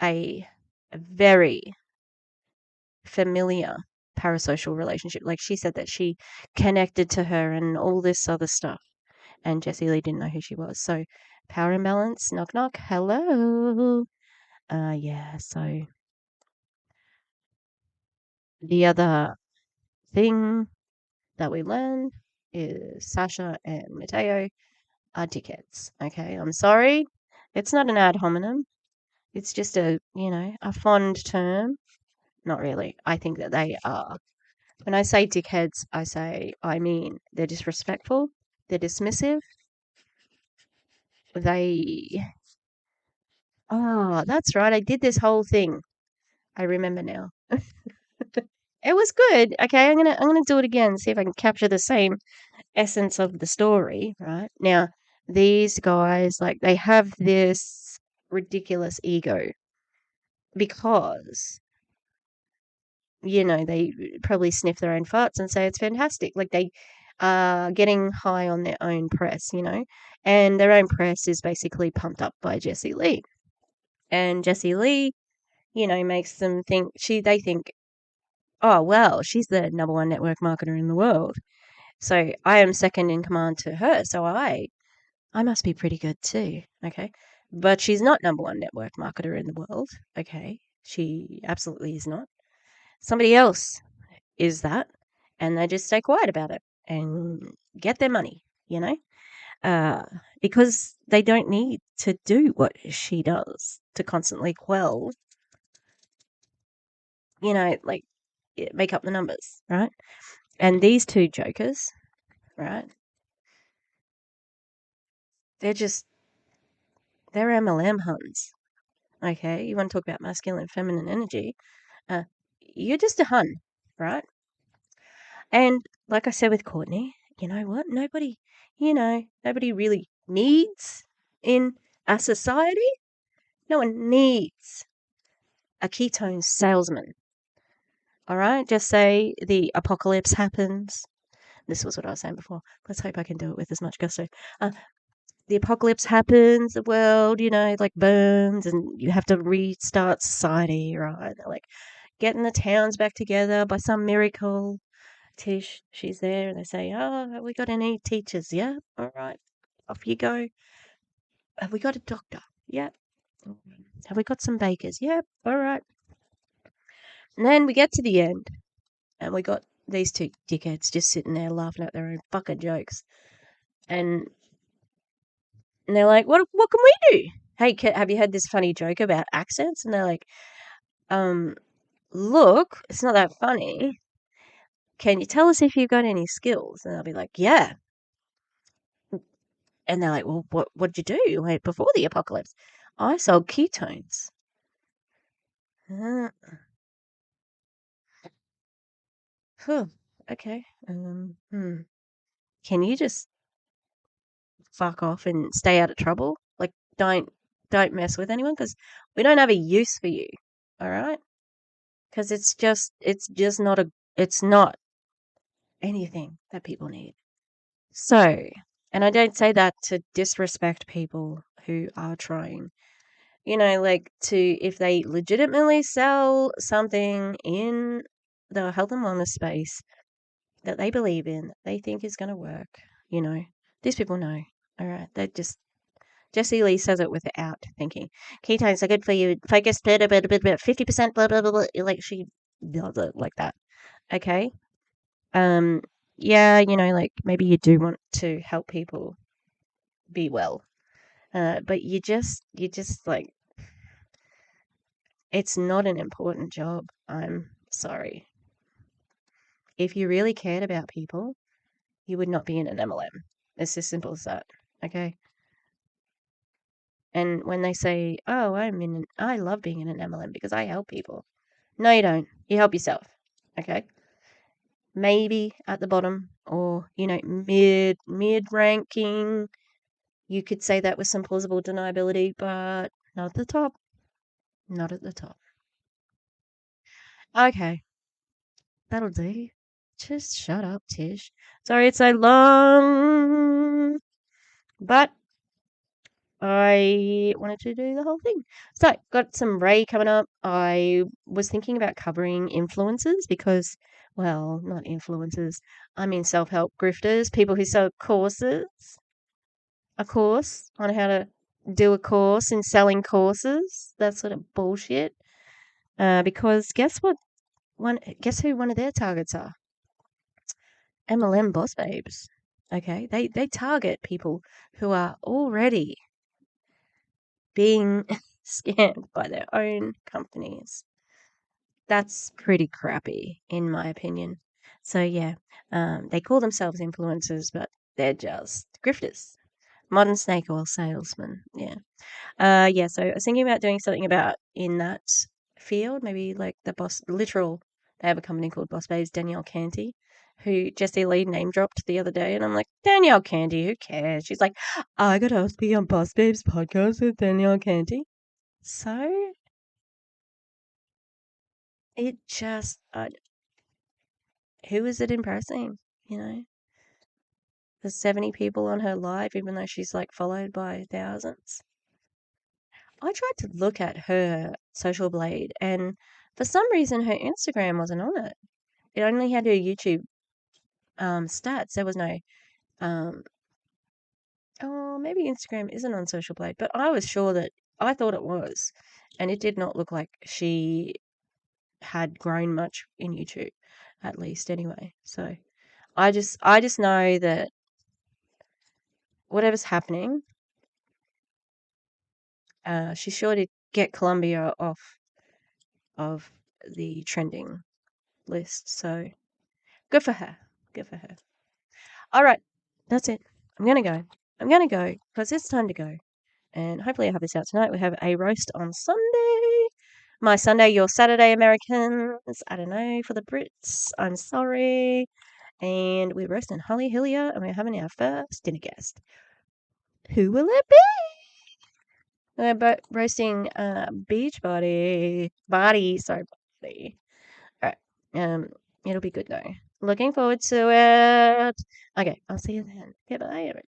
a very familiar parasocial relationship. Like, she said that she connected to her and all this other stuff, and Jessie Lee didn't know who she was. So, power imbalance, knock knock, hello. Yeah, so the other thing that we learned is Sascha and Matteo are dickheads. Okay, I'm sorry. It's not an ad hominem. It's just a fond term. Not really. I think that they are. When I say dickheads, I mean they're disrespectful, they're dismissive, that's right. I did this whole thing. I remember now. It was good. Okay, I'm gonna do it again, see if I can capture the same essence of the story, right? Now, these guys, they have this ridiculous ego, because they probably sniff their own farts and say it's fantastic. Like they are getting high on their own press, and their own press is basically pumped up by Jessie Lee. And Jessie Lee, makes them think they think, oh, well, she's the number one network marketer in the world. So I am second in command to her. So I must be pretty good too. Okay. But she's not number one network marketer in the world. Okay. She absolutely is not. Somebody else is that. And they just stay quiet about it and get their money, because they don't need to do what she does to constantly quell, like make up the numbers, right? And these two jokers, right? They're MLM huns. Okay, you want to talk about masculine, feminine energy? You're just a hun, right? And like I said with Courtney, you know what? Nobody really needs in a society. No one needs a ketone salesman. All right, just say the apocalypse happens. This was what I was saying before. Let's hope I can do it with as much gusto. The apocalypse happens, the world, like burns, and you have to restart society, right? They're like getting the towns back together by some miracle. Tish, she's there, and they say, oh, have we got any teachers? Yeah, all right, off you go. Have we got a doctor? Yep. Have we got some bakers? Yep, all right. And then we get to the end, and we got these two dickheads just sitting there laughing at their own fucking jokes. And they're like, what can we do? Hey, have you heard this funny joke about accents? And they're like, look, it's not that funny. Can you tell us if you've got any skills? And I'll be like, yeah. And they're like, well, what'd you do before the apocalypse? I sold ketones. Okay. Can you just fuck off and stay out of trouble? Like, don't mess with anyone, because we don't have a use for you. All right? Because it's not anything that people need. So, and I don't say that to disrespect people who are trying, if they legitimately sell something in the health and wellness space that they believe in, they think is going to work, these people know. All right. Jessie Lee says it without thinking. Ketones are good for you. Focus, 50%, blah, blah, blah, blah. Like she does it like that. Okay. Yeah, like maybe you do want to help people be well. But you just like, it's not an important job. I'm sorry. If you really cared about people, you would not be in an MLM. It's as simple as that. Okay. And when they say, "Oh, I love being in an MLM because I help people," no, you don't. You help yourself. Okay. Maybe at the bottom, or mid ranking. You could say that with some plausible deniability, but not at the top. Not at the top. Okay. That'll do. Just shut up, Tish. Sorry it's so long, but I wanted to do the whole thing. So, got some Ray coming up. I was thinking about covering influencers because, well, not influencers. I mean self-help grifters, people who sell courses. A course on how to do a course in selling courses. That sort of bullshit. Because guess what? Guess who one of their targets are? MLM boss babes. Okay, they target people who are already being scammed by their own companies. That's pretty crappy, in my opinion. So yeah, they call themselves influencers, but they're just grifters, modern snake oil salesmen. Yeah. Yeah. So I was thinking about doing something about in that field, maybe like the they have a company called Boss Babes, Danielle Canty, who Jessie Lee name dropped the other day. And I'm like, Danielle Canty, who cares? She's like, I got to be on Boss Babes podcast with Danielle Canty. So it just, who is it impressing? There's 70 people on her live, even though she's like followed by thousands. I tried to look at her Social Blade, and for some reason, her Instagram wasn't on it. It only had her YouTube stats. There was no, um, oh, maybe Instagram isn't on Social Blade, but I was sure that I thought it was, and it did not look like she had grown much in YouTube, at least anyway. So I just know that whatever's happening, she's sure to get Colombia off of the trending list. So good for her. Good for her. All right, that's it. I'm gonna go. I'm gonna go because it's time to go. And hopefully I have this out tonight. We have a roast on Sunday. My Sunday, your Saturday, Americans. I don't know, for the Brits. I'm sorry. And we're roasting Holly Hillier, and we're having our first dinner guest. Who will it be? We're roasting Beachbody. Sorry, Body. All right. It'll be good though. Looking forward to it. Okay, I'll see you then. Goodbye, everyone.